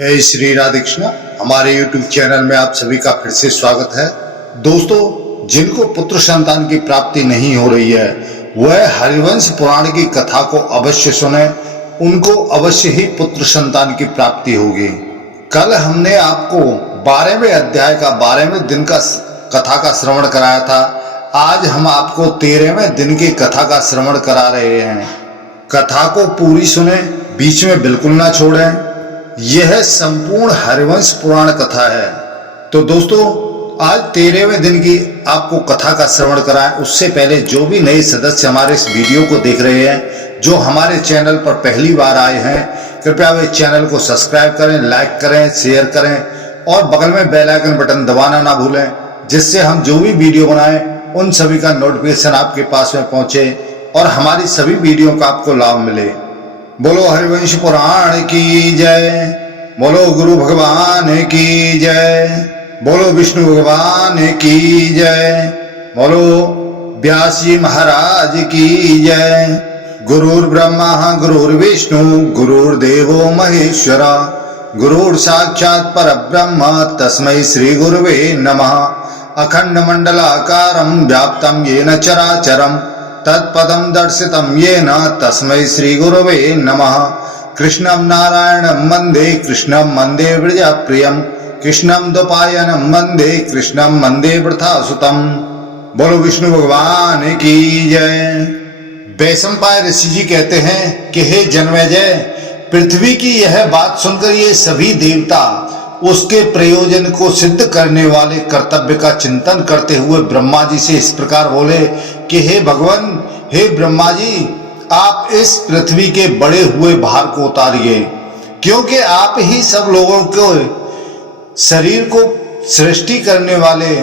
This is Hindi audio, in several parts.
जय श्री राधे कृष्ण। हमारे YouTube चैनल में आप सभी का फिर से स्वागत है। दोस्तों, जिनको पुत्र संतान की प्राप्ति नहीं हो रही है वह हरिवंश पुराण की कथा को अवश्य सुने, उनको अवश्य ही पुत्र संतान की प्राप्ति होगी। कल हमने आपको 12वें अध्याय का 12वें दिन का कथा का श्रवण कराया था। आज हम आपको 13वें दिन की कथा का श्रवण करा रहे हैं। कथा को पूरी सुने, बीच में बिल्कुल ना छोड़ें। यह संपूर्ण हरिवंश पुराण कथा है। तो दोस्तों, आज 13वें दिन की आपको कथा का श्रवण कराएं उससे पहले जो भी नए सदस्य हमारे इस वीडियो को देख रहे हैं, जो हमारे चैनल पर पहली बार आए हैं, कृपया वे चैनल को सब्सक्राइब करें, लाइक करें, शेयर करें और बगल में बेल आइकन बटन दबाना ना भूलें, जिससे हम जो भी वीडियो बनाएं उन सभी का नोटिफिकेशन आपके पास में पहुंचे और हमारी सभी वीडियो का आपको लाभ मिले। बोलो हरिवंश पुराण की जय, बोलो गुरु भगवान की जय, बोलो विष्णु भगवान की जय, बोलो व्यास जी महाराज की जय। गुरुर् ब्रह्मा गुरुर्विष्णु गुरुर्देवो महेश्वर, गुरुर् साक्षात् परब्रह्म तस्मै श्री गुरुवे नमः। अखंड मंडलाकारं व्याप्तं येन चराचरं तत्पदं दर्शितं येन तस्मै श्री गुरवे नमः। कृष्णं नारायणं वन्दे कृष्णं वन्दे व्रजप्रियं, कृष्णं द्वैपायनं वन्दे कृष्णं वन्दे वृथासुतं। बोलो विष्णु भगवान की जय। वैशंपायन ऋषि जी कहते हैं कि हे जन्मेजय, पृथ्वी की यह बात सुनकर ये सभी देवता उसके प्रयोजन को सिद्ध करने वाले कर्तव्य का चिंतन करते हुए ब्रह्मा जी से इस प्रकार बोले कि हे भगवान, हे ब्रह्मा जी, आप इस पृथ्वी के बड़े हुए भार को उतारिए, क्योंकि आप ही सब लोगों को शरीर को सृष्टि करने वाले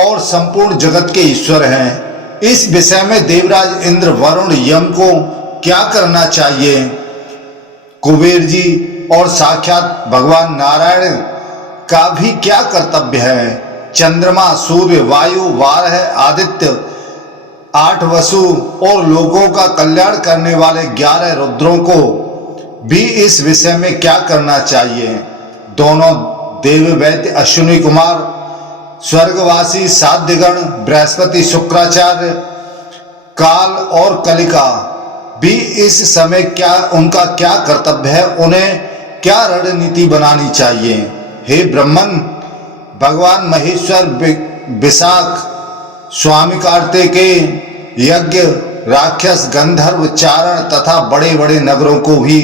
और संपूर्ण जगत के ईश्वर हैं। इस विषय में देवराज इंद्र, वरुण, यम को क्या करना चाहिए, कुबेर जी और साक्षात भगवान नारायण का भी क्या कर्तव्य है, चंद्रमा, सूर्य, वायु, वारह, आदित्य, 8 वसु और लोगों का कल्याण करने वाले 11 रुद्रों को भी इस विषय में क्या करना चाहिए। दोनों देव वैद्य, अश्विनी कुमार, स्वर्गवासी, साध्यगण, बृहस्पति, शुक्राचार्य, काल और कलिका भी इस समय क्या उनका क्या कर्तव्य है, उन्हें क्या रणनीति बनानी चाहिए। हे ब्रह्मन, भगवान महेश्वर, विशाख, स्वामी कार्तिकेय, यज्ञ, राक्षस, गंधर्व, चारण तथा बड़े बड़े नगरों को भी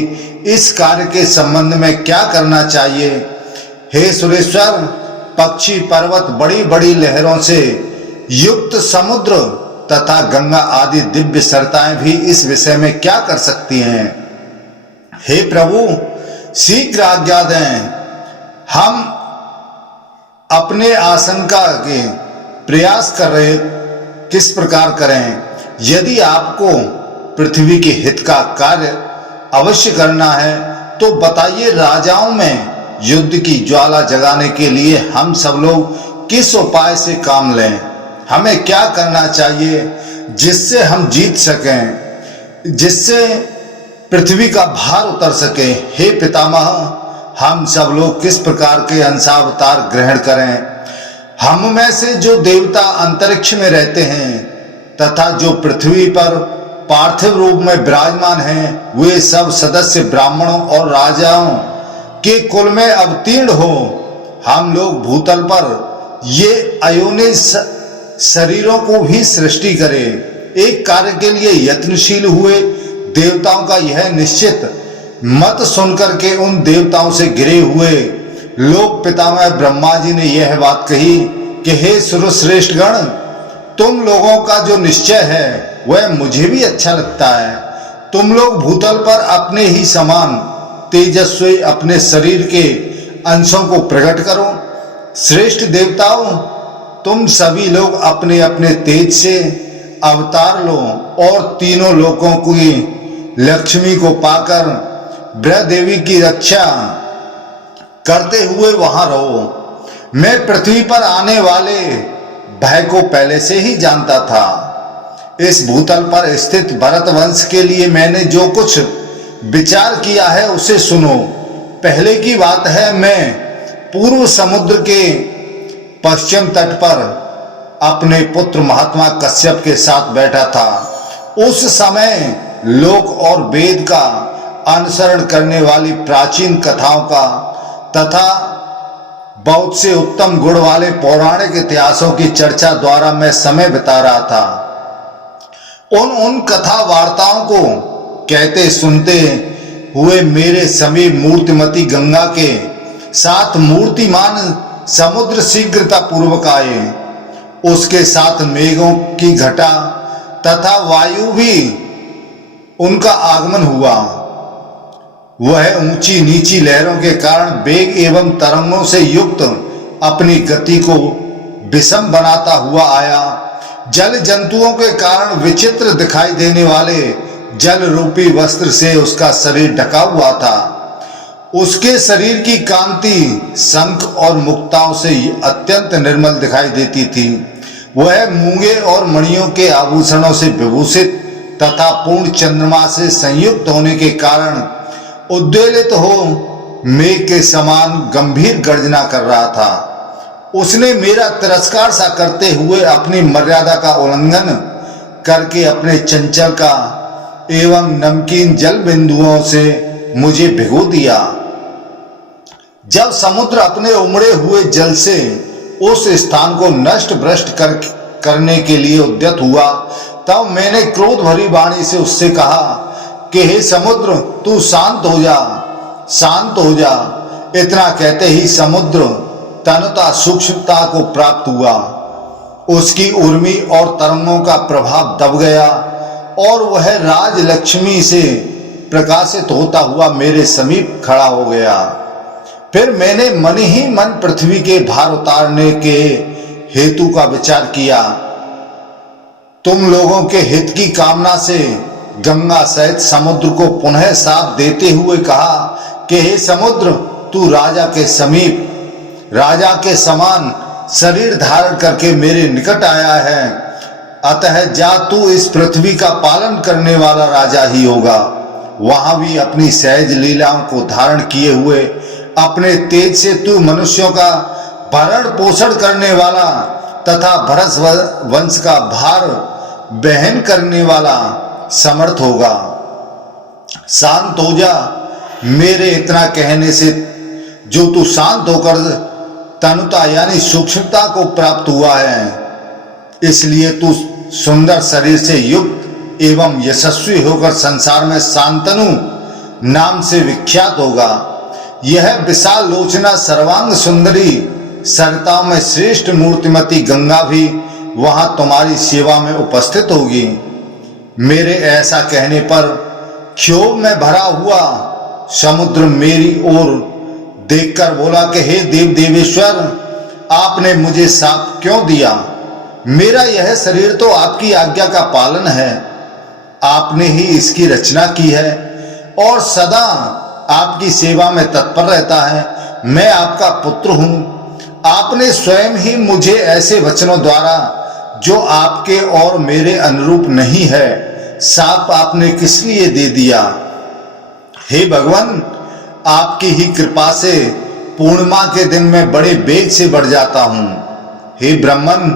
इस कार्य के संबंध में क्या करना चाहिए। हे सुरेश्वर, पक्षी, पर्वत, बड़ी बड़ी लहरों से युक्त समुद्र तथा गंगा आदि दिव्य सरिताएं भी इस विषय में क्या कर सकती हैं। हे प्रभु, शीघ्र आज्ञा दें, हम अपने आशंका के प्रयास कर रहे किस प्रकार करें। यदि आपको पृथ्वी के हित का कार्य अवश्य करना है तो बताइए, राजाओं में युद्ध की ज्वाला जगाने के लिए हम सब लोग किस उपाय से काम लें, हमें क्या करना चाहिए जिससे हम जीत सकें, जिससे पृथ्वी का भार उतर सके। हे पितामह, हम सब लोग किस प्रकार के अंशावतार ग्रहण करें। हम में से जो देवता अंतरिक्ष में रहते हैं तथा जो पृथ्वी पर पार्थिव रूप में विराजमान हैं, वे सब सदस्य ब्राह्मणों और राजाओं के कुल में अवतीर्ण हो हम लोग भूतल पर ये अयोनिज शरीरों को भी सृष्टि करें। एक कार्य के लिए यत्नशील हुए देवताओं का यह निश्चित मत सुनकर के उन देवताओं से घिरे हुए लोक पितामह ब्रह्मा जी ने यह बात कही कि हे सुरश्रेष्ठ गण, तुम लोगों का जो निश्चय है वह मुझे भी अच्छा लगता है। तुम लोग भूतल पर अपने ही समान तेजस्वी अपने शरीर के अंशों को प्रकट करो। श्रेष्ठ देवताओं, तुम सभी लोग अपने अपने तेज से अवतार लो और तीनों लोकों की लक्ष्मी को पाकर ब्रह्मदेवी की रक्षा करते हुए वहां रहो। मैं पृथ्वी पर आने वाले भय को पहले से ही जानता था। इस भूतल पर स्थित भरत वंश के लिए मैंने जो कुछ विचार किया है उसे सुनो। पहले की बात है, मैं पूर्व समुद्र के पश्चिम तट पर अपने पुत्र महात्मा कश्यप के साथ बैठा था। उस समय लोक और वेद का अनुसरण करने वाली प्राचीन कथाओं का तथा बहुत से उत्तम गुण वाले पौराणिक इतिहासों की चर्चा द्वारा मैं समय बिता रहा था। उन कथा वार्ताओं को कहते सुनते हुए मेरे समीप मूर्तिमती गंगा के साथ मूर्तिमान समुद्र शीघ्रता पूर्वक आए। उसके साथ मेघों की घटा तथा वायु भी उनका आगमन हुआ। वह ऊंची नीची लहरों के कारण वेग एवं तरंगों से युक्त अपनी गति को विषम बनाता हुआ आया। जल जंतुओं के कारण विचित्र दिखाई देने वाले जल रूपी वस्त्र से उसका शरीर ढका हुआ था। उसके शरीर की कांति शंख और मुक्ताओं से अत्यंत निर्मल दिखाई देती थी। वह मूंगे और मणियों के आभूषणों से विभूषित तथा पूर्ण चंद्रमा से संयुक्त होने के कारण उद्वेलित हो मेघ के समान गंभीर गर्जना कर रहा था। उसने मेरा तिरस्कार सा करते हुए अपनी मर्यादा का उल्लंघन करके अपने चंचल का एवं नमकीन जल बिंदुओं से मुझे भिगो दिया। जब समुद्र अपने उमड़े हुए जल से उस स्थान को नष्ट भ्रष्ट करने के लिए उद्यत हुआ, तब मैंने क्रोध भरी वाणी से उससे कहा कि हे समुद्र, तू शांत हो जा, शांत हो जा। इतना कहते ही समुद्र तनुता सूक्ष्मता को प्राप्त हुआ। उसकी उर्मी और तरंगों का प्रभाव दब गया और वह राजलक्ष्मी से प्रकाशित होता हुआ मेरे समीप खड़ा हो गया। फिर मैंने मन ही मन पृथ्वी के भार उतारने के हेतु का विचार किया। तुम लोगों के हित की कामना से गंगा सहित समुद्र को पुनः साथ देते हुए कहा कि हे समुद्र, तू राजा के समीप राजा के समान शरीर धारण करके मेरे निकट आया है, अतः जा तू इस पृथ्वी का पालन करने वाला राजा ही होगा। वहां भी अपनी सहज लीलाओं को धारण किए हुए अपने तेज से तू मनुष्यों का भरण पोषण करने वाला तथा भरत वंश का भार वहन करने वाला समर्थ होगा। शांत हो जा। मेरे इतना कहने से जो तू शांत होकर तनुता यानी सूक्ष्मता को प्राप्त हुआ है, इसलिए तू सुंदर शरीर से युक्त एवं यशस्वी होकर संसार में शांतनु नाम से विख्यात होगा। यह विशाल लोचना सर्वांग सुंदरी सरिताओं में श्रेष्ठ मूर्तिमती गंगा भी वहां तुम्हारी सेवा में उपस्थित होगी। मेरे ऐसा कहने पर क्षोभ में भरा हुआ समुद्र मेरी ओर देखकर बोला कि हे देव देवेश्वर, आपने मुझे शाप क्यों दिया? मेरा यह शरीर तो आपकी आज्ञा का पालन है। आपने ही इसकी रचना की है और सदा आपकी सेवा में तत्पर रहता है। मैं आपका पुत्र हूं। आपने स्वयं ही मुझे ऐसे वचनों द्वारा जो आपके और मेरे अनुरूप नहीं है, शाप आपने किस लिए दे दिया? हे भगवान, आपकी ही कृपा से पूर्णिमा के दिन में बड़े वेग से बढ़ जाता हूं। हे ब्राह्मण,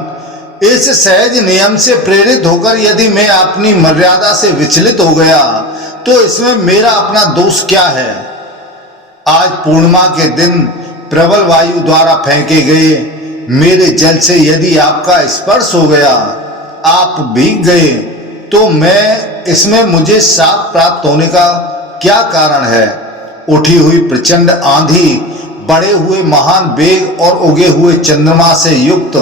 इस सहज नियम से प्रेरित होकर यदि मैं अपनी मर्यादा से विचलित हो गया तो इसमें मेरा अपना दोष क्या है? आज पूर्णिमा के दिन प्रबल वायु द्वारा फेंके गए मेरे जल से यदि आपका स्पर्श हो गया, आप भीग गए, तो मैं इसमें मुझे शाप प्राप्त होने का क्या कारण है? उठी हुई प्रचंड आंधी, बढ़े हुए महान वेग और उगे हुए चंद्रमा से युक्त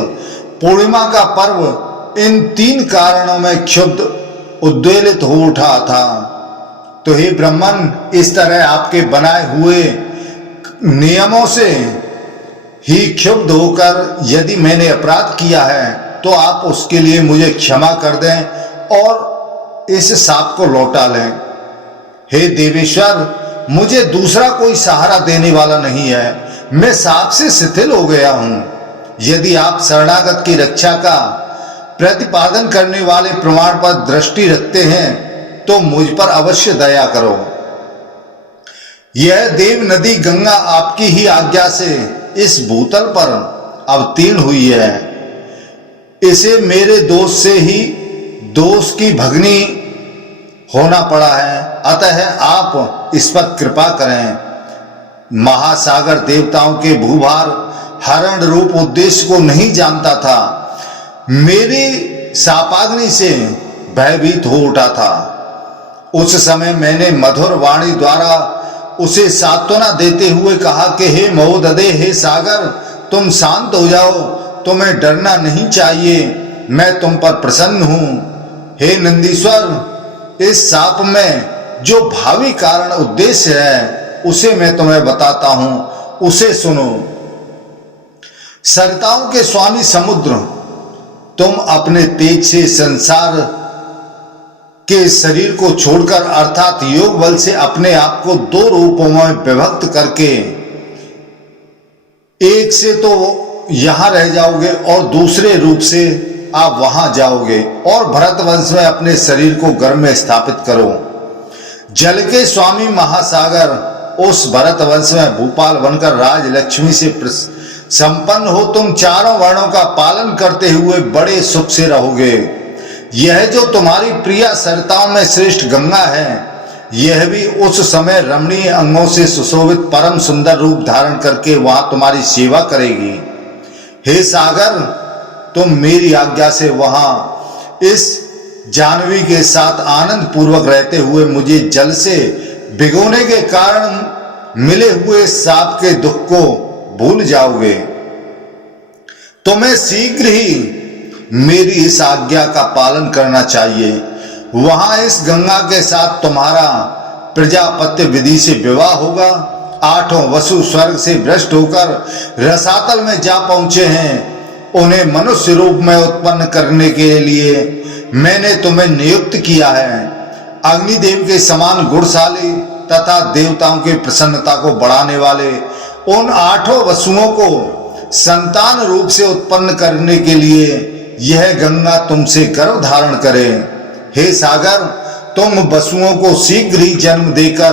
पूर्णिमा का पर्व, इन तीन कारणों में क्षुब्ध उद्वेलित हो उठा था। तो हे ब्राह्मण, इस तरह आपके बनाए हुए नियमों से ही क्षुब्ध होकर यदि मैंने अपराध किया है तो आप उसके लिए मुझे क्षमा कर दें और इस शाप को लौटा लें। हे देवेश्वर, मुझे दूसरा कोई सहारा देने वाला नहीं है। मैं शाप से शिथिल हो गया हूं। यदि आप शरणागत की रक्षा का प्रतिपादन करने वाले प्रमाण पर दृष्टि रखते हैं तो मुझ पर अवश्य दया करो। यह देव नदी गंगा आपकी ही आज्ञा से इस भूतल पर अवतीर्ण हुई है। इसे मेरे दोष से ही दोष की भगनी होना पड़ा है, अतः आप इस पर कृपा करें। महासागर देवताओं के भूभार हरण रूप उद्देश्य को नहीं जानता था, मेरी शापाग्नि से भयभीत हो उठा था। उस समय मैंने मधुर वाणी द्वारा उसे सांत्वना देते हुए कहा कि हे महोदधे, हे सागर, तुम शांत हो जाओ, तुम्हें डरना नहीं चाहिए, मैं तुम पर प्रसन्न हूं। हे नंदीश्वर, इस शाप में जो भावी कारण उद्देश्य है उसे मैं तुम्हें बताता हूं, उसे सुनो। सरिताओं के स्वामी समुद्र, तुम अपने तेज से संसार के शरीर को छोड़कर अर्थात योग बल से अपने आप को दो रूपों में विभक्त करके एक से तो यहां रह जाओगे और दूसरे रूप से आप वहां जाओगे और भरत वंश में अपने शरीर को गर्भ में स्थापित करो। जल के स्वामी महासागर, उस भरत वंश में भूपाल बनकर राज लक्ष्मी से संपन्न हो तुम चारों वर्णों का पालन करते हुए बड़े सुख से रहोगे। यह जो तुम्हारी प्रिया सरिताओं में श्रेष्ठ गंगा है, यह भी उस समय रमणीय अंगों से सुशोभित परम सुंदर रूप धारण करके वहां तुम्हारी सेवा करेगी। हे सागर, तुम मेरी आज्ञा से वहां इस जानवी के साथ आनंद पूर्वक रहते हुए मुझे जल से भिगोने के कारण मिले हुए शाप के दुख को भूल जाओगे। तुम्हें शीघ्र ही मेरी इस आज्ञा का पालन करना चाहिए। वहां इस गंगा के साथ तुम्हारा प्रजापत्य विधि से विवाह होगा। आठों वसु स्वर्ग से भ्रष्ट होकर रसातल में जा पहुंचे हैं। उन्हें मनुष्य रूप में उत्पन्न करने के लिए मैंने तुम्हें नियुक्त किया है। अग्निदेव के समान गुणशाली तथा देवताओं की प्रसन्नता को बढ़ाने वाले उन आठों वसुओं को संतान रूप से उत्पन्न करने के लिए यह गंगा तुमसे गर्भ धारण करे। हे सागर, तुम वसुओं को शीघ्र ही जन्म देकर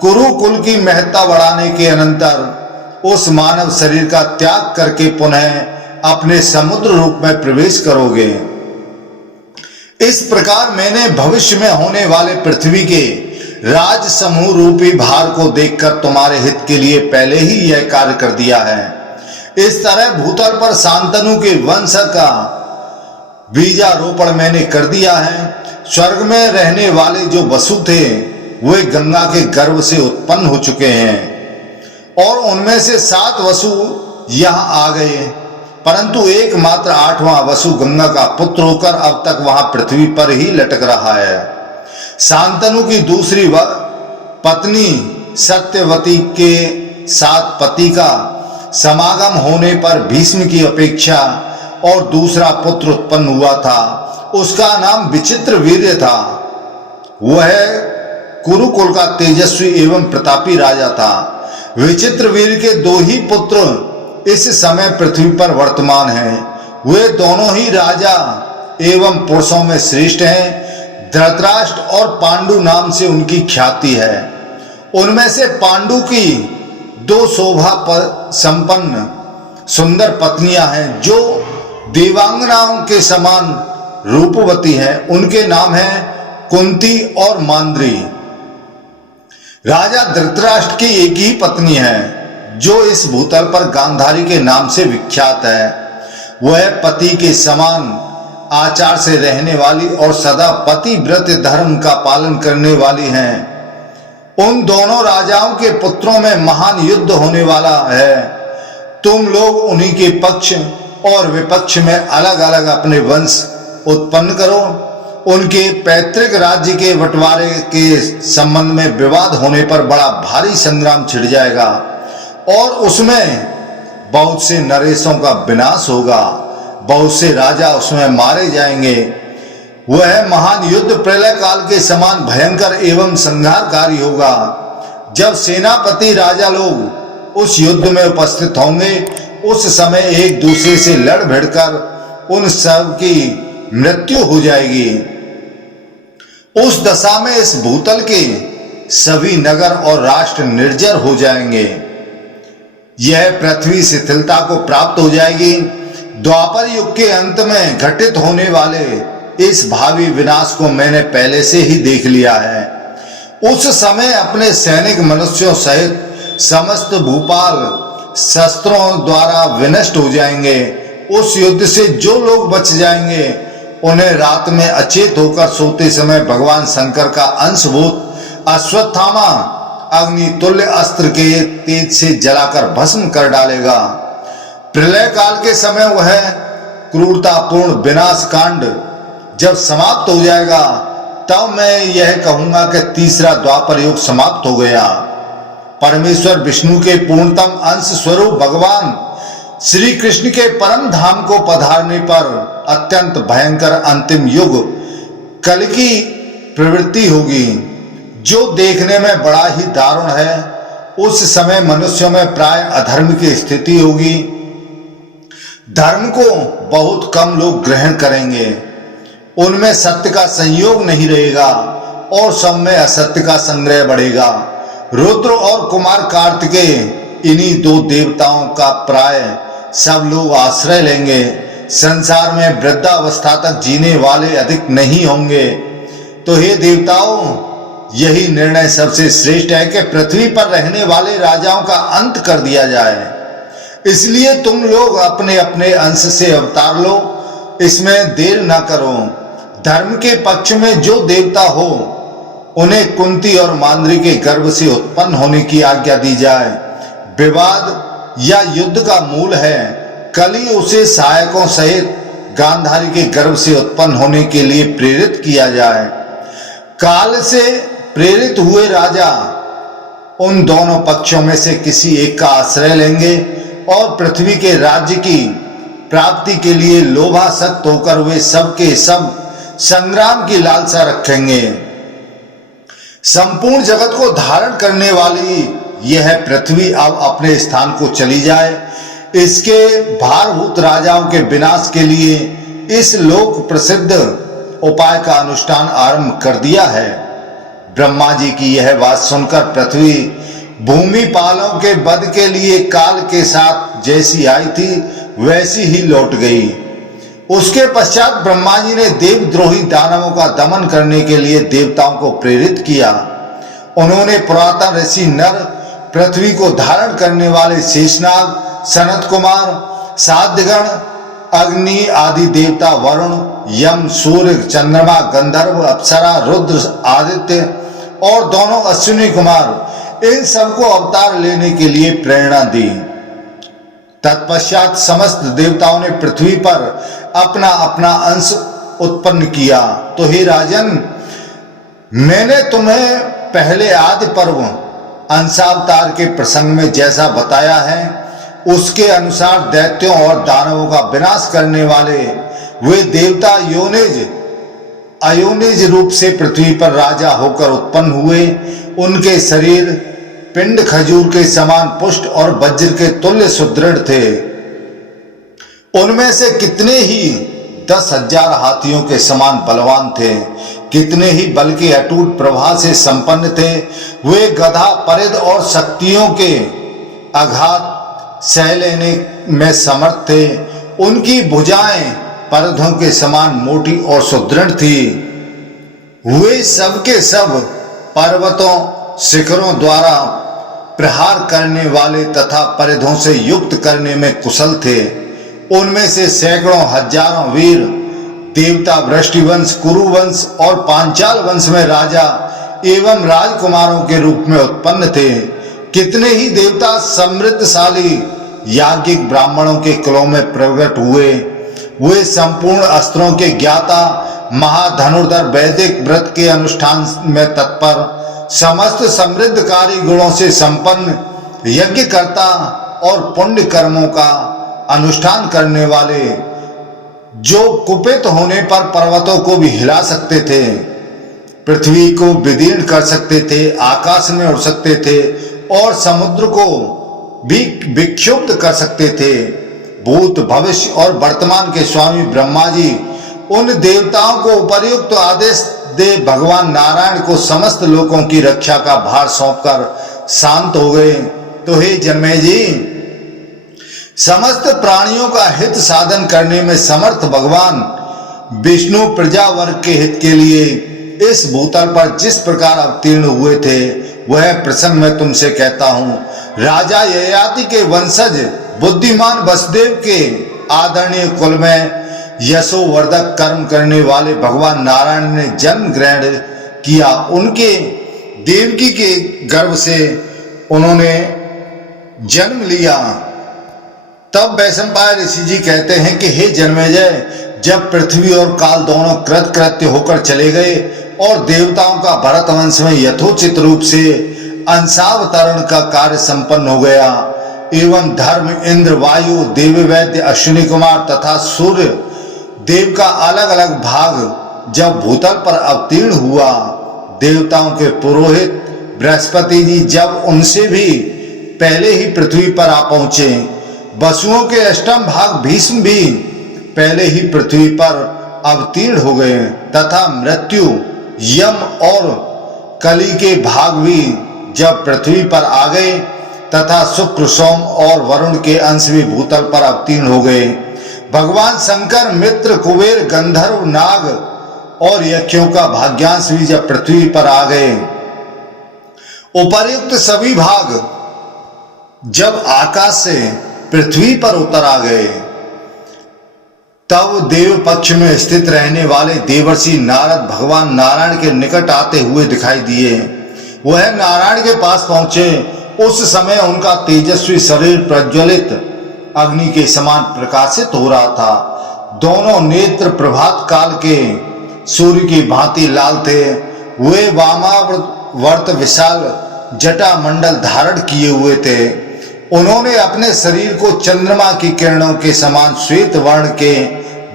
कुरुकुल की महत्ता बढ़ाने के अनंतर उस मानव शरीर का त्याग करके पुनः अपने समुद्र रूप में प्रवेश करोगे। इस प्रकार मैंने भविष्य में होने वाले पृथ्वी के राज समूह रूपी भार को देखकर तुम्हारे हित के लिए पहले ही यह कार्य कर दिया है। इस तरह भूतल पर शांतनु के वंश का बीजारोपण मैंने कर दिया है। स्वर्ग में रहने वाले जो वसु थे वे गंगा के गर्भ से उत्पन्न हो चुके हैं और उनमें से 7 वसु यहां आ गए, परंतु एकमात्र 8वां वसु गंगा का पुत्र होकर अब तक वहां पृथ्वी पर ही लटक रहा है। शांतनु की दूसरी पत्नी सत्यवती के साथ पति का समागम होने पर भीष्म की अपेक्षा और दूसरा पुत्र उत्पन्न हुआ था। उसका नाम विचित्र वीर्य था। वह कुरुकुल का तेजस्वी एवं प्रतापी राजा था। विचित्र वीर्य के 2 ही पुत्र इस समय पृथ्वी पर वर्तमान हैं। वे दोनों ही राजा एवं पुरुषों में श्रेष्ठ हैं। धृतराष्ट्र और पांडु नाम से उनकी ख्याति है। उनमें से पांडु की 2 शोभा संपन्न सुंदर पत्नियां हैं जो देवांगनाओं के समान रूपवती हैं। उनके नाम हैं कुंती और मांद्री। राजा धृतराष्ट्र की एक ही पत्नी है जो इस भूतल पर गांधारी के नाम से विख्यात है। वह पति के समान आचार से रहने वाली और सदा पतिव्रत धर्म का पालन करने वाली हैं। उन दोनों राजाओं के पुत्रों में महान युद्ध होने वाला है। तुम लोग उन्हीं के पक्ष और विपक्ष में अलग अलग अपने वंश उत्पन्न करो। उनके पैतृक राज्य के बंटवारे के संबंध में विवाद होने पर बड़ा भारी संग्राम छिड़ जाएगा और उसमें बहुत से नरेशों का विनाश होगा। बहुत से राजा उसमें मारे जाएंगे। वह महान युद्ध प्रलय काल के समान भयंकर एवं संहारकारी होगा। जब सेनापति राजा लोग उस युद्ध में उपस्थित होंगे, उस समय एक दूसरे से लड़ भिड़कर उन सब की मृत्यु हो जाएगी। उस दशा में इस भूतल के सभी नगर और राष्ट्र निर्जर हो जाएंगे। यह पृथ्वी शिथिलता को प्राप्त हो जाएगी। द्वापर युग के अंत में घटित होने वाले इस भावी विनाश को मैंने पहले से ही देख लिया है। उस समय अपने सैनिक मनुष्यों सहित समस्त भूपाल शस्त्रों द्वारा विनष्ट हो जाएंगे। उस युद्ध से जो लोग बच जाएंगे उन्हें रात में अचेत होकर सोते समय भगवान शंकर का अंशभूत अश्वत्थामा अग्नि तुल्य अस्त्र के तेज से जलाकर भस्म कर डालेगा। प्रलय काल के समय वह क्रूरतापूर्ण विनाश कांड जब समाप्त हो जाएगा तब मैं यह कहूंगा कि तीसरा द्वापर युग समाप्त हो गया। परमेश्वर विष्णु के पूर्णतम अंश स्वरूप भगवान श्री कृष्ण के परम धाम को पधारने पर अत्यंत भयंकर अंतिम युग कल की प्रवृत्ति होगी, जो देखने में बड़ा ही दारुण है। उस समय मनुष्यों में प्राय अधर्म की स्थिति होगी। धर्म को बहुत कम लोग ग्रहण करेंगे, उनमें सत्य का संयोग नहीं रहेगा और सब में असत्य का संग्रह बढ़ेगा। रुद्र और कुमार कार्तिकेय इन्हीं दो देवताओं का प्राय सब लोग आश्रय लेंगे। संसार में वृद्धावस्था तक जीने वाले अधिक नहीं होंगे। तो हे देवताओं, यही निर्णय सबसे श्रेष्ठ है कि पृथ्वी पर रहने वाले राजाओं का अंत कर दिया जाए। इसलिए तुम लोग अपने अपने अंश से अवतार लो, इसमें देर न करो। धर्म के पक्ष में जो देवता हो उन्हें कुंती और मांद्री के गर्भ से उत्पन्न होने की आज्ञा दी जाए। विवाद या युद्ध का मूल है, कली उसे सहायकों सहित गांधारी के गर्भ से उत्पन्न होने के लिए प्रेरित किया जाए। काल से प्रेरित हुए राजा उन दोनों पक्षों में से किसी एक का आश्रय लेंगे और पृथ्वी के राज्य की प्राप्ति के लिए लोभासक्त होकर वे सब के सब संग्राम की लालसा रखेंगे। संपूर्ण जगत को धारण करने वाली यह पृथ्वी अब अपने स्थान को चली जाए, इसके भारभूत राजाओं के विनाश के लिए इस लोक प्रसिद्ध उपाय का अनुष्ठान आरंभ कर दिया है। ब्रह्मा जी की यह बात सुनकर पृथ्वी भूमि पालों के वध के लिए काल के साथ जैसी आई थी वैसी ही लौट गई। उसके पश्चात ब्रह्मा जी ने देवद्रोही दानवों का दमन करने के लिए देवताओं को प्रेरित किया। उन्होंने पुरातन ऋषि नर, पृथ्वी को धारण करने वाले शेषनाग, सनत कुमार, साध्यगण, अग्नि आदि देवता, वरुण, यम, सूर्य, चंद्रमा, गंधर्व, अप्सरा, रुद्र, आदित्य और दोनों अश्विनी कुमार, इन सबको अवतार लेने के लिए प्रेरणा दी। तत्पश्चात समस्त देवताओं ने पृथ्वी पर अपना अपना अंश उत्पन्न किया। तो हे राजन, मैंने तुम्हें पहले आदि पर्व अंशावतार के प्रसंग में जैसा बताया है उसके अनुसार दैत्यों और दानवों का विनाश करने वाले वे देवता अयोनिज रूप से पृथ्वी पर राजा होकर उत्पन्न हुए। उनके शरीर पिंड खजूर के समान पुष्ट और वज्र के तुल्य सुदृढ़ थे। उनमें से कितने ही 10,000 हाथियों के समान बलवान थे, कितने ही बल के अटूट प्रवाह से संपन्न थे। वे गधा, परिध और शक्तियों के आघात सह लेने में समर्थ थे। उनकी भुजाएं परिधों के समान मोटी और सुदृढ़ थी। वे सब के सब पर्वतों, शिखरों द्वारा प्रहार करने वाले तथा परिधों से युक्त करने में कुशल थे। उनमें से सैकड़ों हजारों वीर देवता वृष्टिवंश, कुरुवंश और पांचाल वंश में राजा एवं राजकुमारों के रूप में उत्पन्न थे। कितने ही देवता समृद्धशाली याज्ञिक ब्राह्मणों के कुलों में प्रकट हुए। वे संपूर्ण अस्त्रों के ज्ञाता, महाधनुर्धर, वैदिक व्रत के अनुष्ठान में तत्पर, समस्त समृद्धकारी गुणों से संपन्न, यज्ञकर्ता और पुण्य कर्मों का अनुष्ठान करने वाले, जो कुपित होने पर पर्वतों को भी हिला सकते थे, पृथ्वी को विदीर्ण कर सकते थे, आकाश में उड़ सकते थे और समुद्र को भी विक्षुब्ध कर सकते थे। भूत, भविष्य और वर्तमान के स्वामी ब्रह्मा जी उन देवताओं को उपर्युक्त आदेश वसुदेव भगवान नारायण को समस्त लोगों की रक्षा का भार सौंपकर शांत हो गए। तो हे जन्मेजय, समस्त प्राणियों का हित साधन करने में समर्थ भगवान विष्णु प्रजा वर्ग के हित के लिए इस भूतल पर जिस प्रकार अवतीर्ण हुए थे वह प्रसंग मैं तुमसे कहता हूं। राजा ययाति के वंशज बुद्धिमान वसुदेव के आदरणीय कुल में यशोवर्धक कर्म करने वाले भगवान नारायण ने जन्म ग्रहण किया। उनके देवकी के गर्भ से उन्होंने जन्म लिया। तब वैशंपायन ऋषि जी कहते हैं कि हे जन्मेजय, जब पृथ्वी और काल दोनों कृतकृत्य होकर चले गए और देवताओं का भरत वंश में यथोचित रूप से अंशावतरण का कार्य संपन्न हो गया एवं धर्म, इंद्र, वायु, देवी, वैद्य, अश्विनी कुमार तथा सूर्य देव का अलग अलग भाग जब भूतल पर अवतीर्ण हुआ, देवताओं के पुरोहित बृहस्पति जी जब उनसे भी पहले ही पृथ्वी पर आ पहुंचे, वसुओं के अष्टम भाग भीष्म भी पहले ही पृथ्वी पर अवतीर्ण हो गए तथा मृत्यु, यम और कली के भाग भी जब पृथ्वी पर आ गए तथा शुक्र, सोम और वरुण के अंश भी भूतल पर अवतीर्ण हो गए। भगवान शंकर, मित्र, कुबेर, गंधर्व, नाग और यक्षों का भाग्यांश भी जब पृथ्वी पर आ गए, उपर्युक्त सभी भाग जब आकाश से पृथ्वी पर उतर आ गए, तब देव पक्ष में स्थित रहने वाले देवर्षि नारद भगवान नारायण के निकट आते हुए दिखाई दिए। वह नारायण के पास पहुंचे। उस समय उनका तेजस्वी शरीर प्रज्वलित अग्नि के समान प्रकाशित हो रहा था। दोनों नेत्र प्रभात काल के सूर्य की भांति लाल थे। वे वामावर्त विशाल जटा मंडल धारण किए हुए थे। उन्होंने अपने शरीर को चंद्रमा की किरणों के समान श्वेत वर्ण के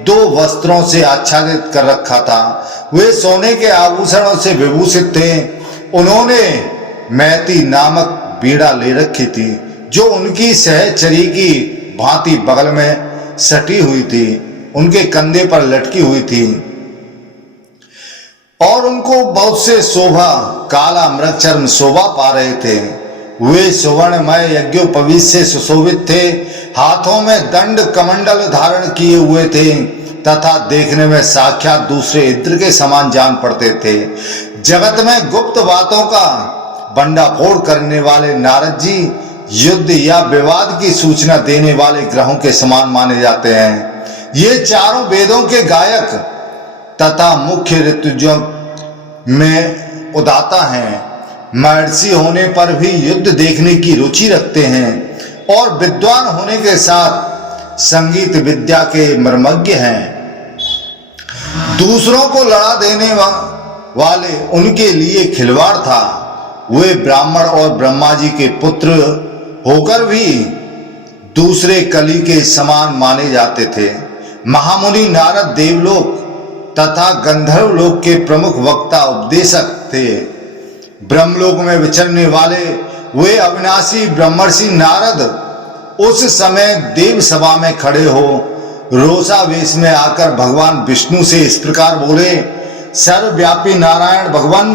2 वस्त्रों से आच्छादित कर रखा था। वे सोने के आभूषणों से विभूषित थे। उन्होंने मैती नामक बीड़ा ले रखी थी जो उनकी सहचरी की भांति बगल में सटी हुई थी, उनके कंधे पर लटकी हुई थी और उनको बहुत से शोभा काला मृगचर्म शोभा पा रहे थे। वे सुवर्णमय यज्ञोपवीत से सुशोभित थे, हाथों में दंड कमंडल धारण किए हुए थे तथा देखने में साक्षात दूसरे इंद्र के समान जान पड़ते थे। जगत में गुप्त बातों का बंडाफोड़ करने वाले नारद जी युद्ध या विवाद की सूचना देने वाले ग्रहों के समान माने जाते हैं। ये चारों वेदों के गायक तथा मुख्य ऋतुजों में उदाता हैं। महर्षि होने पर भी युद्ध देखने की रुचि रखते हैं और विद्वान होने के साथ संगीत विद्या के मर्मज्ञ हैं। दूसरों को लड़ा देने वाले उनके लिए खिलवाड़ था। वे ब्राह्मण और ब्रह्मा जी के पुत्र होकर भी दूसरे कली के समान माने जाते थे। महामुनि नारद देवलोक तथा गंधर्व लोक के प्रमुख वक्ता उपदेशक थे। ब्रह्मलोक में विचरने वाले वे अविनाशी ब्रह्मर्षि नारद उस समय देव सभा में खड़े हो रोषावेश में आकर भगवान विष्णु से इस प्रकार बोले, सर्वव्यापी नारायण भगवान,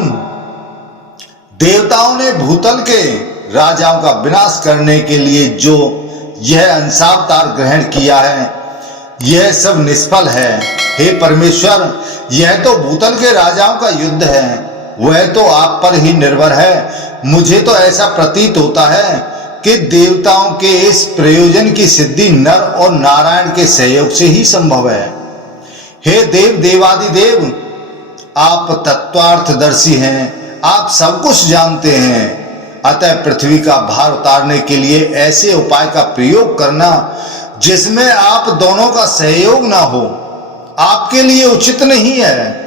देवताओं ने भूतल के राजाओं का विनाश करने के लिए जो यह अंशावतार ग्रहण किया है, यह सब निष्फल है। हे परमेश्वर, यह तो भूतल के राजाओं का युद्ध है, वह तो आप पर ही निर्भर है। मुझे तो ऐसा प्रतीत होता है कि देवताओं के इस प्रयोजन की सिद्धि नर और नारायण के सहयोग से ही संभव है। हे देव देवादिदेव, आप तत्वार्थदर्शी हैं, आप सब कुछ जानते हैं। अतः पृथ्वी का भार उतारने के लिए ऐसे उपाय का प्रयोग करना जिसमें आप दोनों का सहयोग ना हो, आपके लिए उचित नहीं है,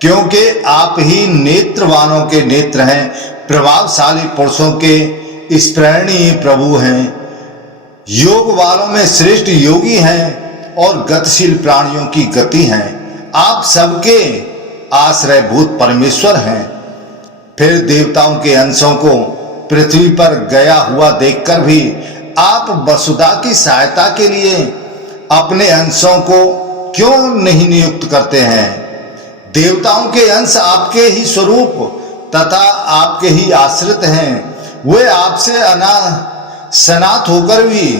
क्योंकि आप ही नेत्रवानों के नेत्र हैं, प्रभावशाली पुरुषों के स्प्रणीय प्रभु हैं, योग वालों में श्रेष्ठ योगी हैं और गतिशील प्राणियों की गति हैं। आप सबके आश्रयभूत परमेश्वर हैं। फिर देवताओं के अंशों को पृथ्वी पर गया हुआ देखकर भी आप वसुधा की सहायता के लिए अपने अंशों को क्यों नहीं नियुक्त करते हैं? देवताओं के अंश आपके ही स्वरूप तथा आपके ही आश्रित हैं। वे आपसे सनात होकर भी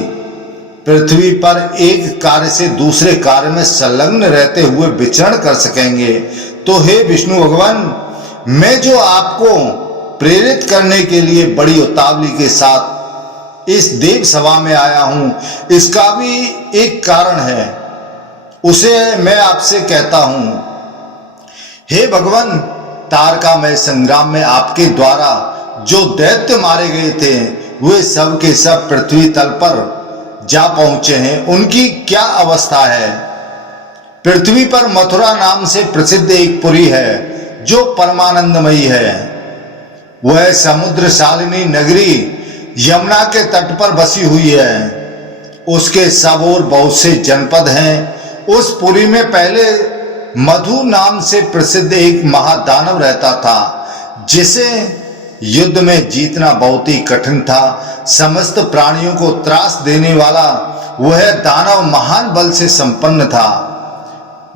पृथ्वी पर एक कार्य से दूसरे कार्य में संलग्न रहते हुए विचरण कर सकेंगे। तो हे विष्णु भगवान, मैं जो आपको प्रेरित करने के लिए बड़ी उतावली के साथ इस देव सभा में आया हूं, इसका भी एक कारण है, उसे मैं आपसे कहता हूं। हे भगवान, तारकामय संग्राम में आपके द्वारा जो दैत्य मारे गए थे वे सब के सब पृथ्वी तल पर जा पहुंचे हैं। उनकी क्या अवस्था है? पृथ्वी पर मथुरा नाम से प्रसिद्ध एक पुरी है जो परमानंदमयी है। वह समुद्र शालिनी नगरी यमुना के तट पर बसी हुई है। उसके सब ओर बहुत से जनपद हैं। उस पुरी में पहले मधु नाम से प्रसिद्ध एक महादानव रहता था, जिसे युद्ध में जीतना बहुत ही कठिन था। समस्त प्राणियों को त्रास देने वाला वह दानव महान बल से संपन्न था।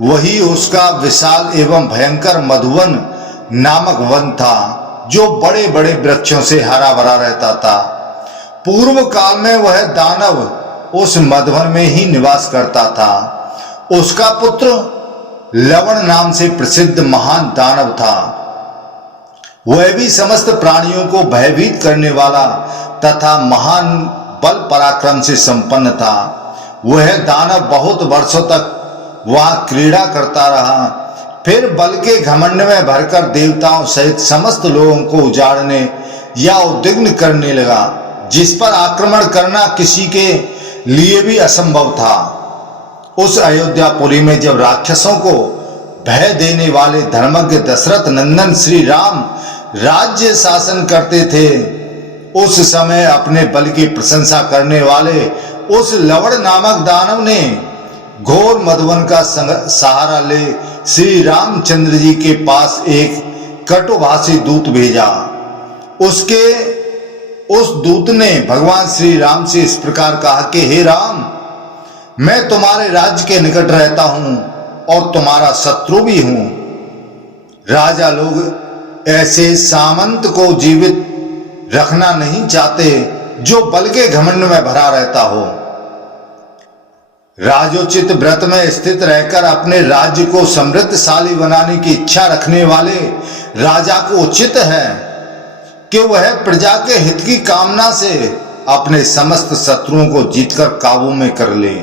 वही उसका विशाल एवं भयंकर मधुवन नामक वन था, जो बड़े बड़े वृक्षों से हरा भरा रहता था। पूर्व काल में वह दानव उस मधुवन में ही निवास करता था। उसका पुत्र लवण नाम से प्रसिद्ध महान दानव था। वह भी समस्त प्राणियों को भयभीत करने वाला तथा महान बल पराक्रम से संपन्न था। वह दानव बहुत वर्षों तक वहां क्रीड़ा करता रहा। फिर बल के घमंड में भरकर देवताओं सहित समस्त लोगों को उजाड़ने या उद्विग्न करने लगा, जिस पर आक्रमण करना किसी के लिए भी असंभव था। उस अयोध्यापुरी में जब राक्षसों को भय देने वाले धर्मज्ञ दशरथ नंदन श्री राम राज्य शासन करते थे, उस समय अपने बल की प्रशंसा करने वाले उस लवण नामक दानव ने घोर मधुवन का सहारा ले श्री रामचंद्र जी के पास एक कटुभाषी दूत भेजा। उस दूत ने भगवान श्री राम से इस प्रकार कहा कि हे राम, मैं तुम्हारे राज्य के निकट रहता हूं और तुम्हारा शत्रु भी हूं। राजा लोग ऐसे सामंत को जीवित रखना नहीं चाहते जो बल के घमंड में भरा रहता हो। राजोचित व्रत में स्थित रहकर अपने राज्य को समृद्धशाली बनाने की इच्छा रखने वाले राजा को उचित है कि वह प्रजा के हित की कामना से अपने समस्त शत्रुओं को जीतकर काबू में कर ले।